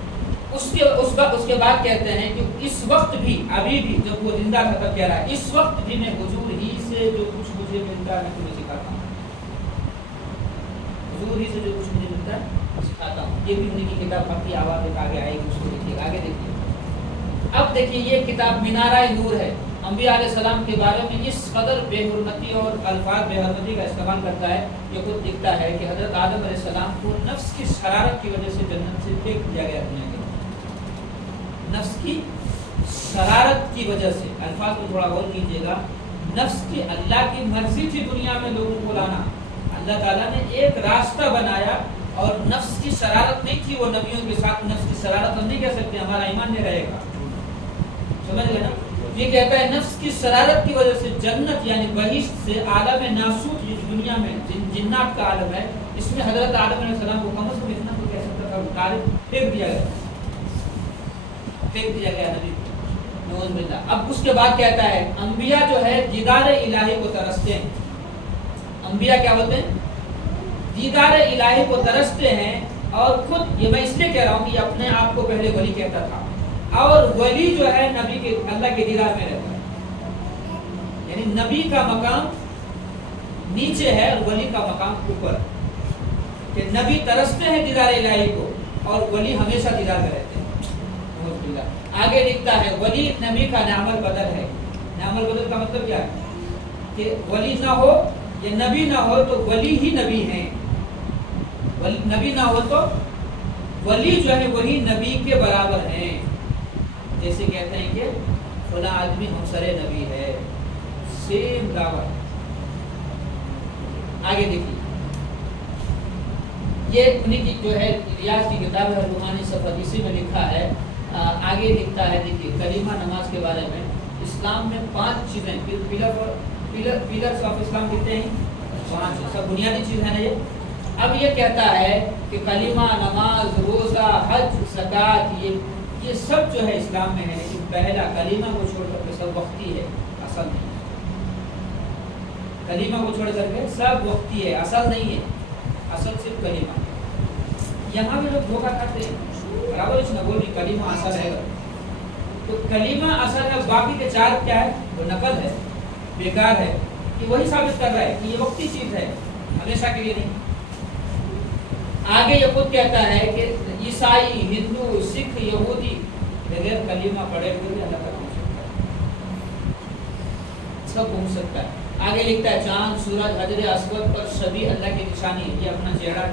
اس کے بعد کہتے ہیں کہ اس وقت بھی، ابھی بھی جب وہ زندہ تھا تب کہہ رہا ہے، اس وقت بھی میں حضور ہی سے جو کچھ مجھے ملتا ہے میں تمہیں سکھاتا ہوں، حضور ہی سے جو کچھ مجھے ملتا ہے سکھاتا ہوں۔ یہ بھی انہیں کی کتاب پکی آواز ایک آگے آئے گی، اس کو دیکھیے، آگے دیکھیے۔ اب دیکھیے یہ کتاب مینارہ نور ہے، انبیاء علیہ السلام کے بارے میں اس قدر بے حرمتی اور الفاظ بے حرمتی کا استعمال کرتا ہے، یہ خود لکھتا ہے کہ حضرت آدم علیہ السلام کو نفس کی شرارت کی وجہ سے جنت سے پھینک دیا گیا دنیا کے، نفس کی شرارت کی وجہ سے، الفاظ کو تھوڑا غور کیجیے گا، نفس کی، اللہ کی مرضی تھی دنیا میں لوگوں کو لانا، اللہ تعالیٰ نے ایک راستہ بنایا اور نفس کی شرارت نہیں تھی، وہ نبیوں کے ساتھ نفس کی شرارت ہم نہیں کہہ سکتے، ہمارا ایمان نہیں رہے گا، سمجھ گئے نا؟ یہ کہتا ہے نفس کی شرارت کی وجہ سے جنت یعنی بہشت سے عالم ناسوت، یہ دنیا میں جنات کا عالم ہے، اس میں حضرت آدم علیہ السلام کو کم از کم اتنا تو کہہ سکتا تھا، اتارے پھینک دیا گیا، پھینک دیا گیا نبی نعوذ باللہ۔ اب اس کے بعد کہتا ہے انبیاء جو ہے دیدار الہی کو ترستے ہیں، انبیاء کیا ہوتے ہیں؟ دیدار الہی کو ترستے ہیں، اور خود یہ میں اس لیے کہہ رہا ہوں کہ اپنے آپ کو پہلے ولی کہتا تھا، اور ولی جو ہے نبی کے، اللہ کے دیدار میں رہتا ہے، یعنی نبی کا مقام نیچے ہے اور ولی کا مقام اوپر، کہ نبی ترستے ہیں دیدار الہی کو اور ولی ہمیشہ دیدار میں رہتے ہیں۔ آگے لکھتا ہے ولی نبی کا نعم البدل ہے، نعم البدل کا مطلب کیا ہے؟ کہ ولی نہ ہو یا نبی نہ ہو تو ولی ہی نبی ہیں، نبی نہ ہو تو ولی جو ہے وہی نبی کے برابر ہیں، جیسے کہتے ہیں کہ فلاں آدمی ہمسر نبی ہے، سیم برابر۔ آگے دیکھیے یہ انہیں کی جو ہے ریاض کی کتاب ہے، روحانی سفر، اسی میں لکھا ہے، آگے لکھتا ہے دیکھیے کلمہ نماز کے بارے میں، اسلام میں 5 چیزیں، پلرز آف اسلام کہتے ہیں 5، سب بنیادی چیز ہے نا یہ۔ اب یہ کہتا ہے کہ کلمہ، نماز، روزہ، حج، زکوٰۃ، یہ سب جو ہے اسلام میں ہے، لیکن پہلا کلمہ کو چھوڑ کر کے سب وقتی ہے، اصل نہیں، کلمہ کو چھوڑ کر کے سب وقتی ہے، اصل نہیں ہے، اصل صرف کلمہ۔ یہاں بھی لوگ دھوکہ کھاتے ہیں، برابر اس نے بولی کلمہ اصل ہے، تو کلمہ اصل ہے، باقی کے 4 کیا ہے؟ وہ نقل ہے، بیکار ہے، کہ وہی ثابت کر رہا ہے کہ یہ وقتی چیز ہے، ہمیشہ کے لیے نہیں۔ آگے یہ خود کہتا ہے کہ عیسائی، ہندو، سکھ، یہودی بغیر کلمہ پڑھے ہوئے بھی اللہ تک پہنچ سکتا ہے، سب پہنچ سکتا ہے۔ آگے لکھتا ہے چاند، سورج، حجر اسود پر سبھی اللہ کی نشانی ہے، یہ اپنا چہرہ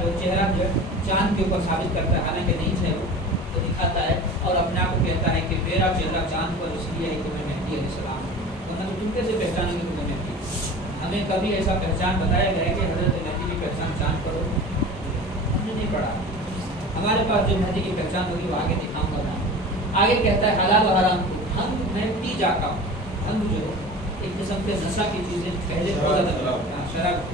جو ہے چاند کے اوپر ثابت کرتا ہے، حالانکہ نہیں ہے وہ تو دکھاتا ہے، اور اپنے آپ کو کہتا ہے کہ میرا چہرہ چاند پر اس لیے ہے کہ میں مہدی علیہ السلام ہوں، ورنہ تو تم کیسے پہچانیں گے تمہیں مہدی؟ ہمیں کبھی ایسا پہچان بتایا گیا ہے کہ حضرت مہدی کی پہچان چاند پر ہو؟ ہم نے نہیں پڑھا، ہمارے پاس جو مہدی کی پہچان ہوگی وہ آگے دکھاؤں گا۔ آگے کہتا ہے حلال و حرام کو ہم میں پی جاتا ہوں، ہم جو ہے ایک قسم کے نشہ کی چیزیں پہلے بہت زیادہ شراب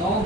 9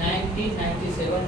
1997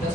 10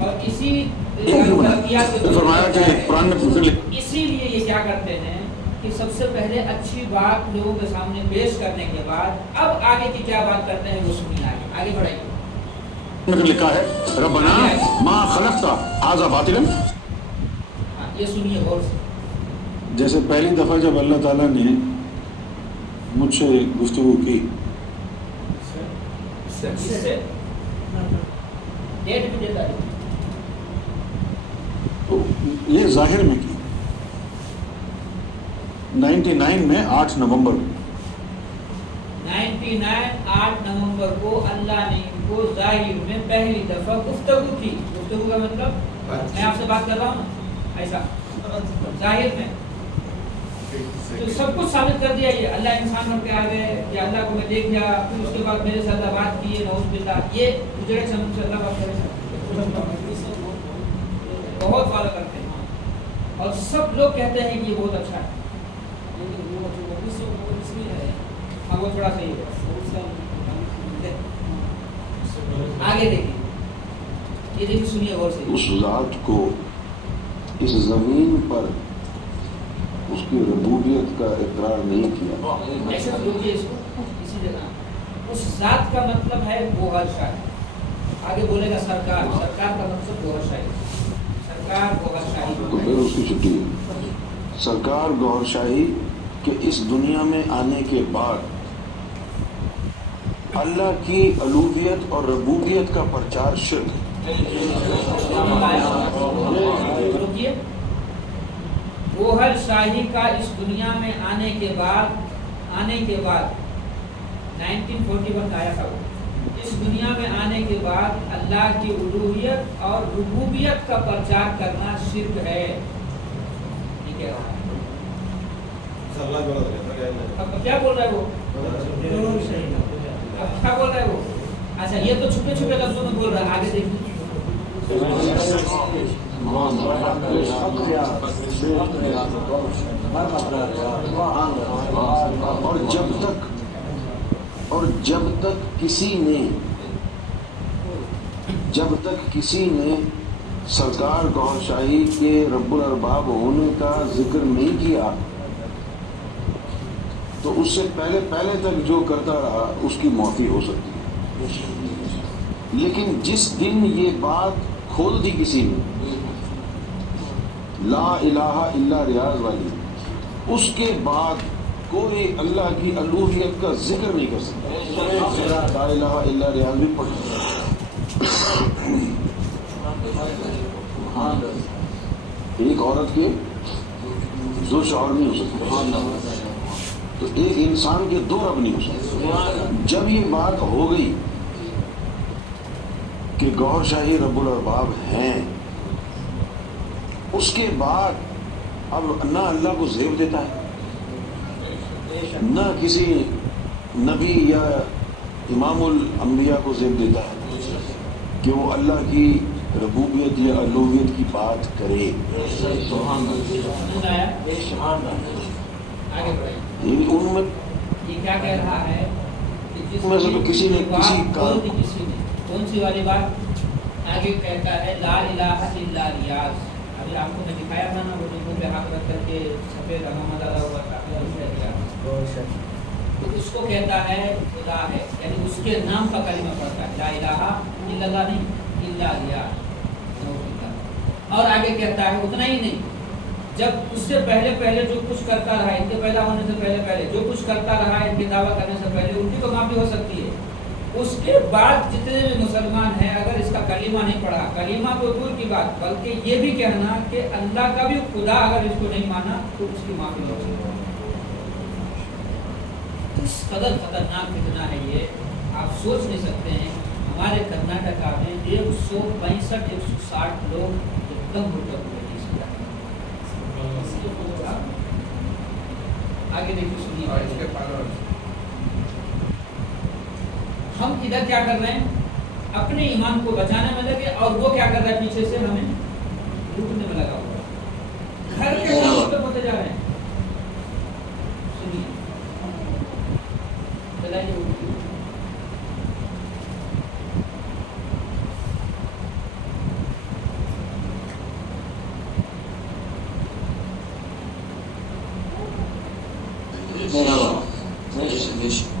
اور اسی فرمایا کہ قرآن میں پھر اسی لیے یہ کیا کرتے ہیں کہ سب سے پہلے اچھی بات لوگوں کے سامنے پیش کرنے کے بعد اب آگے کی کیا بات کرتے ہیں وہ سنیے، آگے بڑھائیے۔ لکھا ہے ربنا ما خلقت ھذا باطلا، یہ سنیے غور سے۔ جیسے پہلی دفعہ جب اللہ تعالیٰ نے مجھ سے گفتگو کی اس سے ڈیٹ بھی دیتا ہے تو یہ ظاہر میں کی 99 میں 8 نومبر 8 نومبر کو اللہ نے ان کو ظاہر میں پہلی دفعہ گفتگو کی۔ گفتگو کا مطلب میں آپ سے بات کر رہا ہوں نا، ایسا ظاہر میں تو سب کچھ ثابت کر دیا۔ یہ اللہ انسان بن کے آ گئے، یا اللہ کو میں دیکھ لیا، پھر اس کے بعد میرے سے اللہ بات کی، نعوذ باللہ، یہ اجڑے سمجھ سے اللہ بات کرے بہت فالو کرتے ہیں اور سب لوگ کہتے ہیں کہ یہ بہت اچھا ہے۔ ہاں وہ تھوڑا صحیح ہے، آگے دیکھیے، یہ دیکھیے سنیے غور سے۔ اس ذات کو اس زمین پر اس کی ربوبیت کا اقرار نہیں کیا۔ ایسے سمجھیے اس کو، اسی جگہ اس ذات کا مطلب ہے گوہر شاہی، آگے بولے گا سرکار، سرکار کا مطلب گوہر شاہی، سرکار گوہر شاہی تو پھر اس کی چھٹی ہے۔ سرکار گوہر شاہی کہ اس دنیا میں آنے کے بعد اللہ کی الوہیت اور ربوبیت کا پرچار شرک ہے۔ رکیے، گوہر شاہی کا اس دنیا میں آنے کے بعد 1941 آیا تھا وہ، اس دنیا میں آنے کے بعد اللہ کی الوہیت اور ربوبیت کا پرچار کرنا شرک ہے، ٹھیک ہے؟ اب کیا بول رہا ہے وہ؟ اب کیا بول رہا ہے وہ؟ اچھا یہ تو چھپے چھپے لفظوں میں بول رہا ہے، آگے دیکھیے۔ اور جب تک کسی نے سرکار گوہر شاہی کے رب الارباب ہونے کا ذکر نہیں کیا تو اس سے پہلے تک جو کرتا رہا اس کی معافی ہو سکتی ہے، لیکن جس دن یہ بات کھول دی کسی نے لا الہ الا ریاض والی، اس کے بعد کوئی اللہ کی الوہیت کا ذکر نہیں کر سکتا۔ لا الہ الا ریاض بھی پڑھ ایک عورت کے دو شوہر نہیں ہو سکتے، تو ایک انسان کے دو رب نہیں ہو سکتے۔ جب یہ بات ہو گئی کہ گوہر شاہی رب الارباب ہیں، اس کے بعد اب نہ اللہ کو زیب دیتا ہے، نہ کسی نبی یا امام الانبیاء کو زیب دیتا ہے کہ وہ اللہ کی ربوبیت یا الوہیت کی بات کرے۔ یعنی ان میں یہ کیا کہہ رہا ہے کہ جس میں سے تو کسی نے کسی کا کون سی والی بات آگے کہتا ہے لا الہ الا ریاض، ابھی آپ کو میں دکھایا تھا نا وہ جو منہ پہ ہاتھ رکھ کر کے سفید رحمت ڈالا ہوا تھا، تو اس کو کہتا ہے خدا ہے، یعنی اس کے نام کا کلمہ پڑھتا ہے، لا الہ الا اللہ نہیں، الا ریاض۔ اور آگے کہتا ہے اتنا ہی نہیں، جب اس سے پہلے جو کچھ کرتا رہا، ان کے پیدا ہونے سے پہلے جو کچھ کرتا رہا ان کے دعویٰ کرنے سے پہلے، ان کی تو معافی ہو سکتی ہے۔ اس کے بعد جتنے بھی مسلمان ہیں اگر اس کا کلمہ نہیں پڑھا، کلمہ تو دور کی بات، بلکہ یہ بھی کہنا کہ اللہ کا بھی خدا اگر اس کو نہیں مانا تو اس کی معافی نہیں ہو سکتی۔ اس قدر خطرناک فتنہ ہے یہ، آپ سوچ نہیں سکتے ہیں۔ ہمارے کرناٹکا میں 165-160 لوگ دم گھٹ ہوئے، آگے دیکھیے سنیے۔ ہم ادھر کیا کر رہے ہیں؟ اپنے ایمان کو بچانے میں لگے، اور وہ کیا کر رہا ہے؟ پیچھے سے ہمیں لوٹنے میں لگا ہوا ہے، گھر کے ختم ہوتے جا رہے ہیں۔ سنیے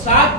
7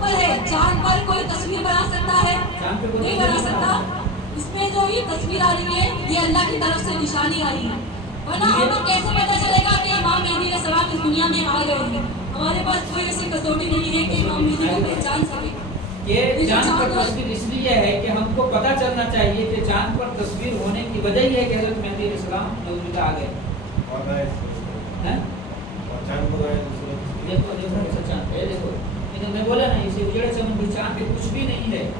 اوپر ہے. چاند پر کوئی تصویر بنا سکتا ہے؟ چاند پہ کوئی نہیں بنا سکتا. اس میں جو یہ تصویر آ رہی ہے یہ اللہ کی طرف سے نشانی آ رہی ہے. ورنہ ہمیں کیسے پتہ چلے گا کہ امام مہدی علیہ السلام اس دنیا میں آ گئے ہیں؟ ہمارے پاس کوئی ایسی کسوٹی نہیں ہے کہ امام مہدی کو پہچان سکے. یہ چاند پر تصویر اس لیے ہے کہ ہم کو پتہ چلنا چاہیے کہ چاند پر تصویر ہونے کی وجہ یہ ہے کہ حضرت مہدی علیہ السلام نعوذ باللہ آ گئے. اور ہے ہیں؟ اور چاند کو ہے دوسرے دیکھو دیکھو ایسا چاند ہے. دیکھو لیکن میں بولا نا اسے اجڑے چمن چاند پہ کچھ بھی نہیں ہے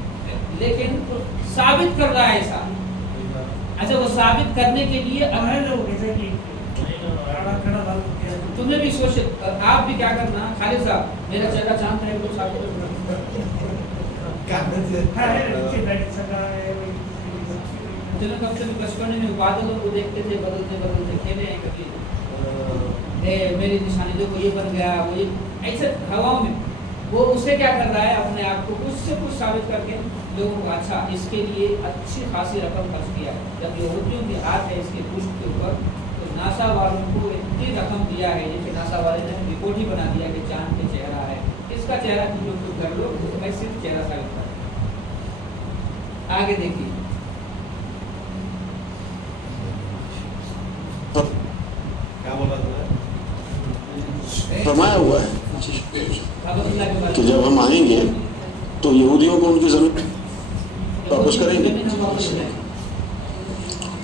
لیکن ثابت کر رہا ہے ایسا. اچھا وہ ثابت کرنے کے لیے تمہیں بھی سوچ آپ بھی کیا کرنا خالد صاحب میرا چہرہ چاند ہے تو ثابت چلو کب سے بچپن میں بادلوں کو دیکھتے تھے بدلتے بدلتے کھیلے ہیں کبھی میری نشانی دیکھو یہ بن گیا وہ یہ ایسے ہواؤں میں وہ اسے کیا کر رہا ہے اپنے آپ کو کچھ سے کچھ ثابت کر کے لوگوں کو اچھا اس کے لیے اچھی خاصی رقم خرچ کیا ہے. جب یہودیوں کے ہاتھ ہے اس کے پشت کے اوپر تو ناسا والوں کو اتنی رقم دیا ہے جیسے ناسا والے نے رپورٹ ہی بنا دیا کہ چاند پہ چہرہ ہے. اس کا چہرہ تم لوگ خود کر لو میں صرف چہرہ ثابت کر. آگے دیکھیے کیا بولا تھا فرمایا ہوا ہے ابد اللہ کے بارے کہ جب ہم آئیں گے تو یہودیوں کو ان کی زمین واپس کریں گے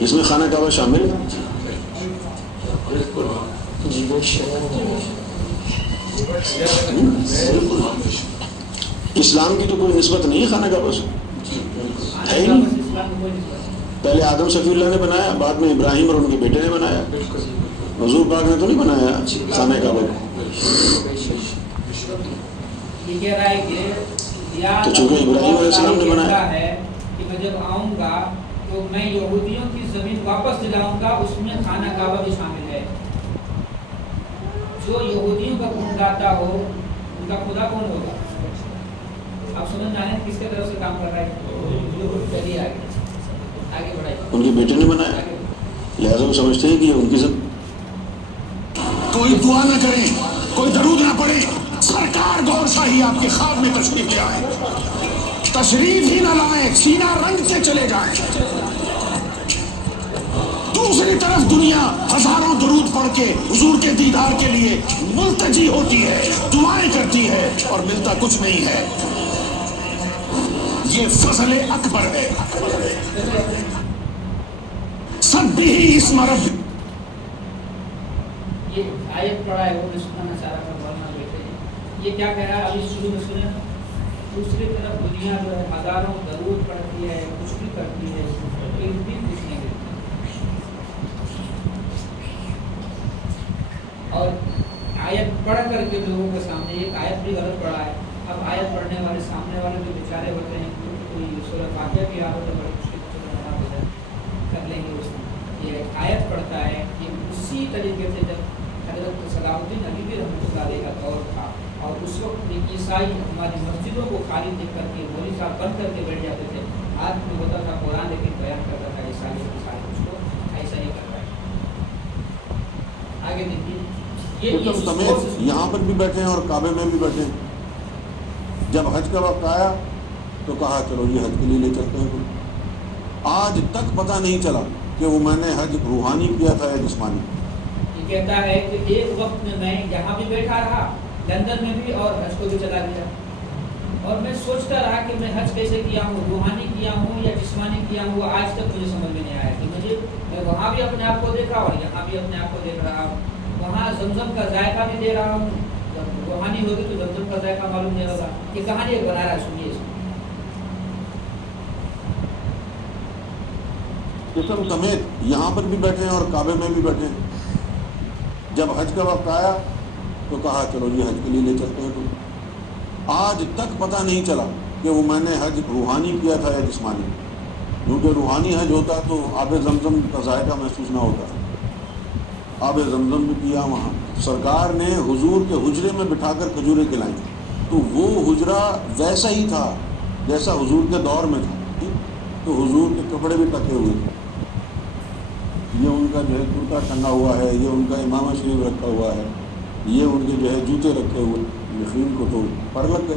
جس میں خانہ کعبہ شامل ہے. اسلام کی تو کوئی نسبت نہیں ہے خانہ کعبہ سے ہے ہی نہیں. پہلے آدم صفی اللہ نے بنایا بعد میں ابراہیم اور ان کے بیٹے نے بنایا. حضور پاک نے تو نہیں بنایا خانہ کعبہ کو. یہ کہہ رہا ہے کہ یا تو چونکہ ابراہیم علیہ السلام نے بنایا ہے کہ میں جب آؤں گا تو میں یہودیوں کی زمین واپس دلاؤں گا اس میں خانہ کعبہ بھی شامل ہے. جو یہودیوں کا خداتا ہو ان کا خدا کون ہوگا؟ آپ سمجھ جانے کس کے طرف سے کام کر رہا ہے. چلیے آگے بڑھائیے. ان کے بیٹے نے بنایا لہٰذا وہ سمجھتے ہیں کہ یہ ان کی زمین. کوئی دعا نہ کرے کوئی درود نہ پڑے سرکار گور شاہی آپ کے خواب میں تشریف لے آئے تشریف ہی نہ لائیں سینہ رنگ کے چلے جائیں. دوسری طرف دنیا ہزاروں درود پڑھ کے حضور کے دیدار کے لیے ملتجی ہوتی ہے دعائیں کرتی ہے اور ملتا کچھ نہیں ہے. یہ فضل اکبر ہے. سب بھی اسم رب. یہ آیت پڑھا ہے وہ میں سنانا چاہ رہا تھا ورنہ بیٹھے یہ کیا کہہ رہا ہے ابھی شروع میں سنے نا. دوسری طرف دنیا جو ہے ہزاروں درود پڑھتی ہے کچھ بھی کرتی ہے پھر بھی کچھ نہیں دیتی. اور آیت پڑھ کر کے لوگوں کے سامنے ایک آیت بھی غلط پڑھا ہے. اب آیت پڑھنے والے سامنے والے جو بیچارے ہوتے ہیں کوئی سورہ فاتحہ کی یاد ہو تو کر لیں گے. اس یہ آیت پڑھتا ہے کہ اسی طریقے سے جب حضرت صلاح الدین ایوبی رحمۃ اللہ علیہ کا دور تھا اور اس وقت عیسائی ہماری مسجدوں کو خالی دیکھ کر کے مولوی صاحب بند کر کے بیٹھ جاتے تھے. آج بھی ہوتا تھا قرآن لیکن بیان کرتا تھا عیسائی کے ساتھ اس کو ایسا ہی کرتا ہے. آگے دیکھیے تم سمیت یہاں پر بھی بیٹھے ہیں اور کعبے میں بھی بیٹھے ہیں. جب حج کا وقت آیا تو کہا چلو یہ حج کے لیے لے چلتے ہیں. آج تک پتہ نہیں چلا کہ وہ میں نے حج روحانی کیا تھا یا جسمانی. یہ کہتا ہے کہ ایک وقت میں یہاں بھی بیٹھا رہا لندن میں بھی اور حج کو بھی چلا گیا اور میں سوچتا رہا کہ میں حج کیسے کیا ہوں روحانی کیا ہوں یا جسمانی کیا ہوں. آج تک مجھے سمجھ میں نہیں آیا کہ میں وہاں بھی اپنے آپ کو دیکھا اور یہاں بھی اپنے آپ کو دیکھ رہا ہوں. وہاں زمزم کا ذائقہ بھی دے رہا ہوں جب روحانی ہوگی تو زمزم کا ذائقہ معلوم نہیں ہوگا. یہ کہانی ایک بنا رہا ہے سنیے اس جسم سمیت یہاں پر بھی بیٹھے ہیں اور کعبے میں بھی بیٹھے ہیں. جب حج کا وقت آیا تو کہا چلو یہ حج کے لیے لے چلتے ہیں. آج تک پتہ نہیں چلا کہ وہ میں نے حج روحانی کیا تھا یا جسمانی. کیونکہ روحانی حج ہوتا تو آب زمزم کا ذائقہ محسوس نہ ہوتا. آب زمزم بھی پیا وہاں. سرکار نے حضور کے حجرے میں بٹھا کر کھجوریں کھلائیں تو وہ حجرہ ویسا ہی تھا جیسا حضور کے دور میں تھا. تو حضور کے کپڑے بھی ٹکے ہوئے تھے. یہ ان کا جو ہے کرتا ٹنگا ہوا ہے یہ ان کا امامہ شریف رکھا ہوا ہے یہ ان کے جو ہے جوتے رکھے ہوئے. یقین کو تو پر لگ گئے.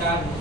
4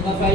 MFI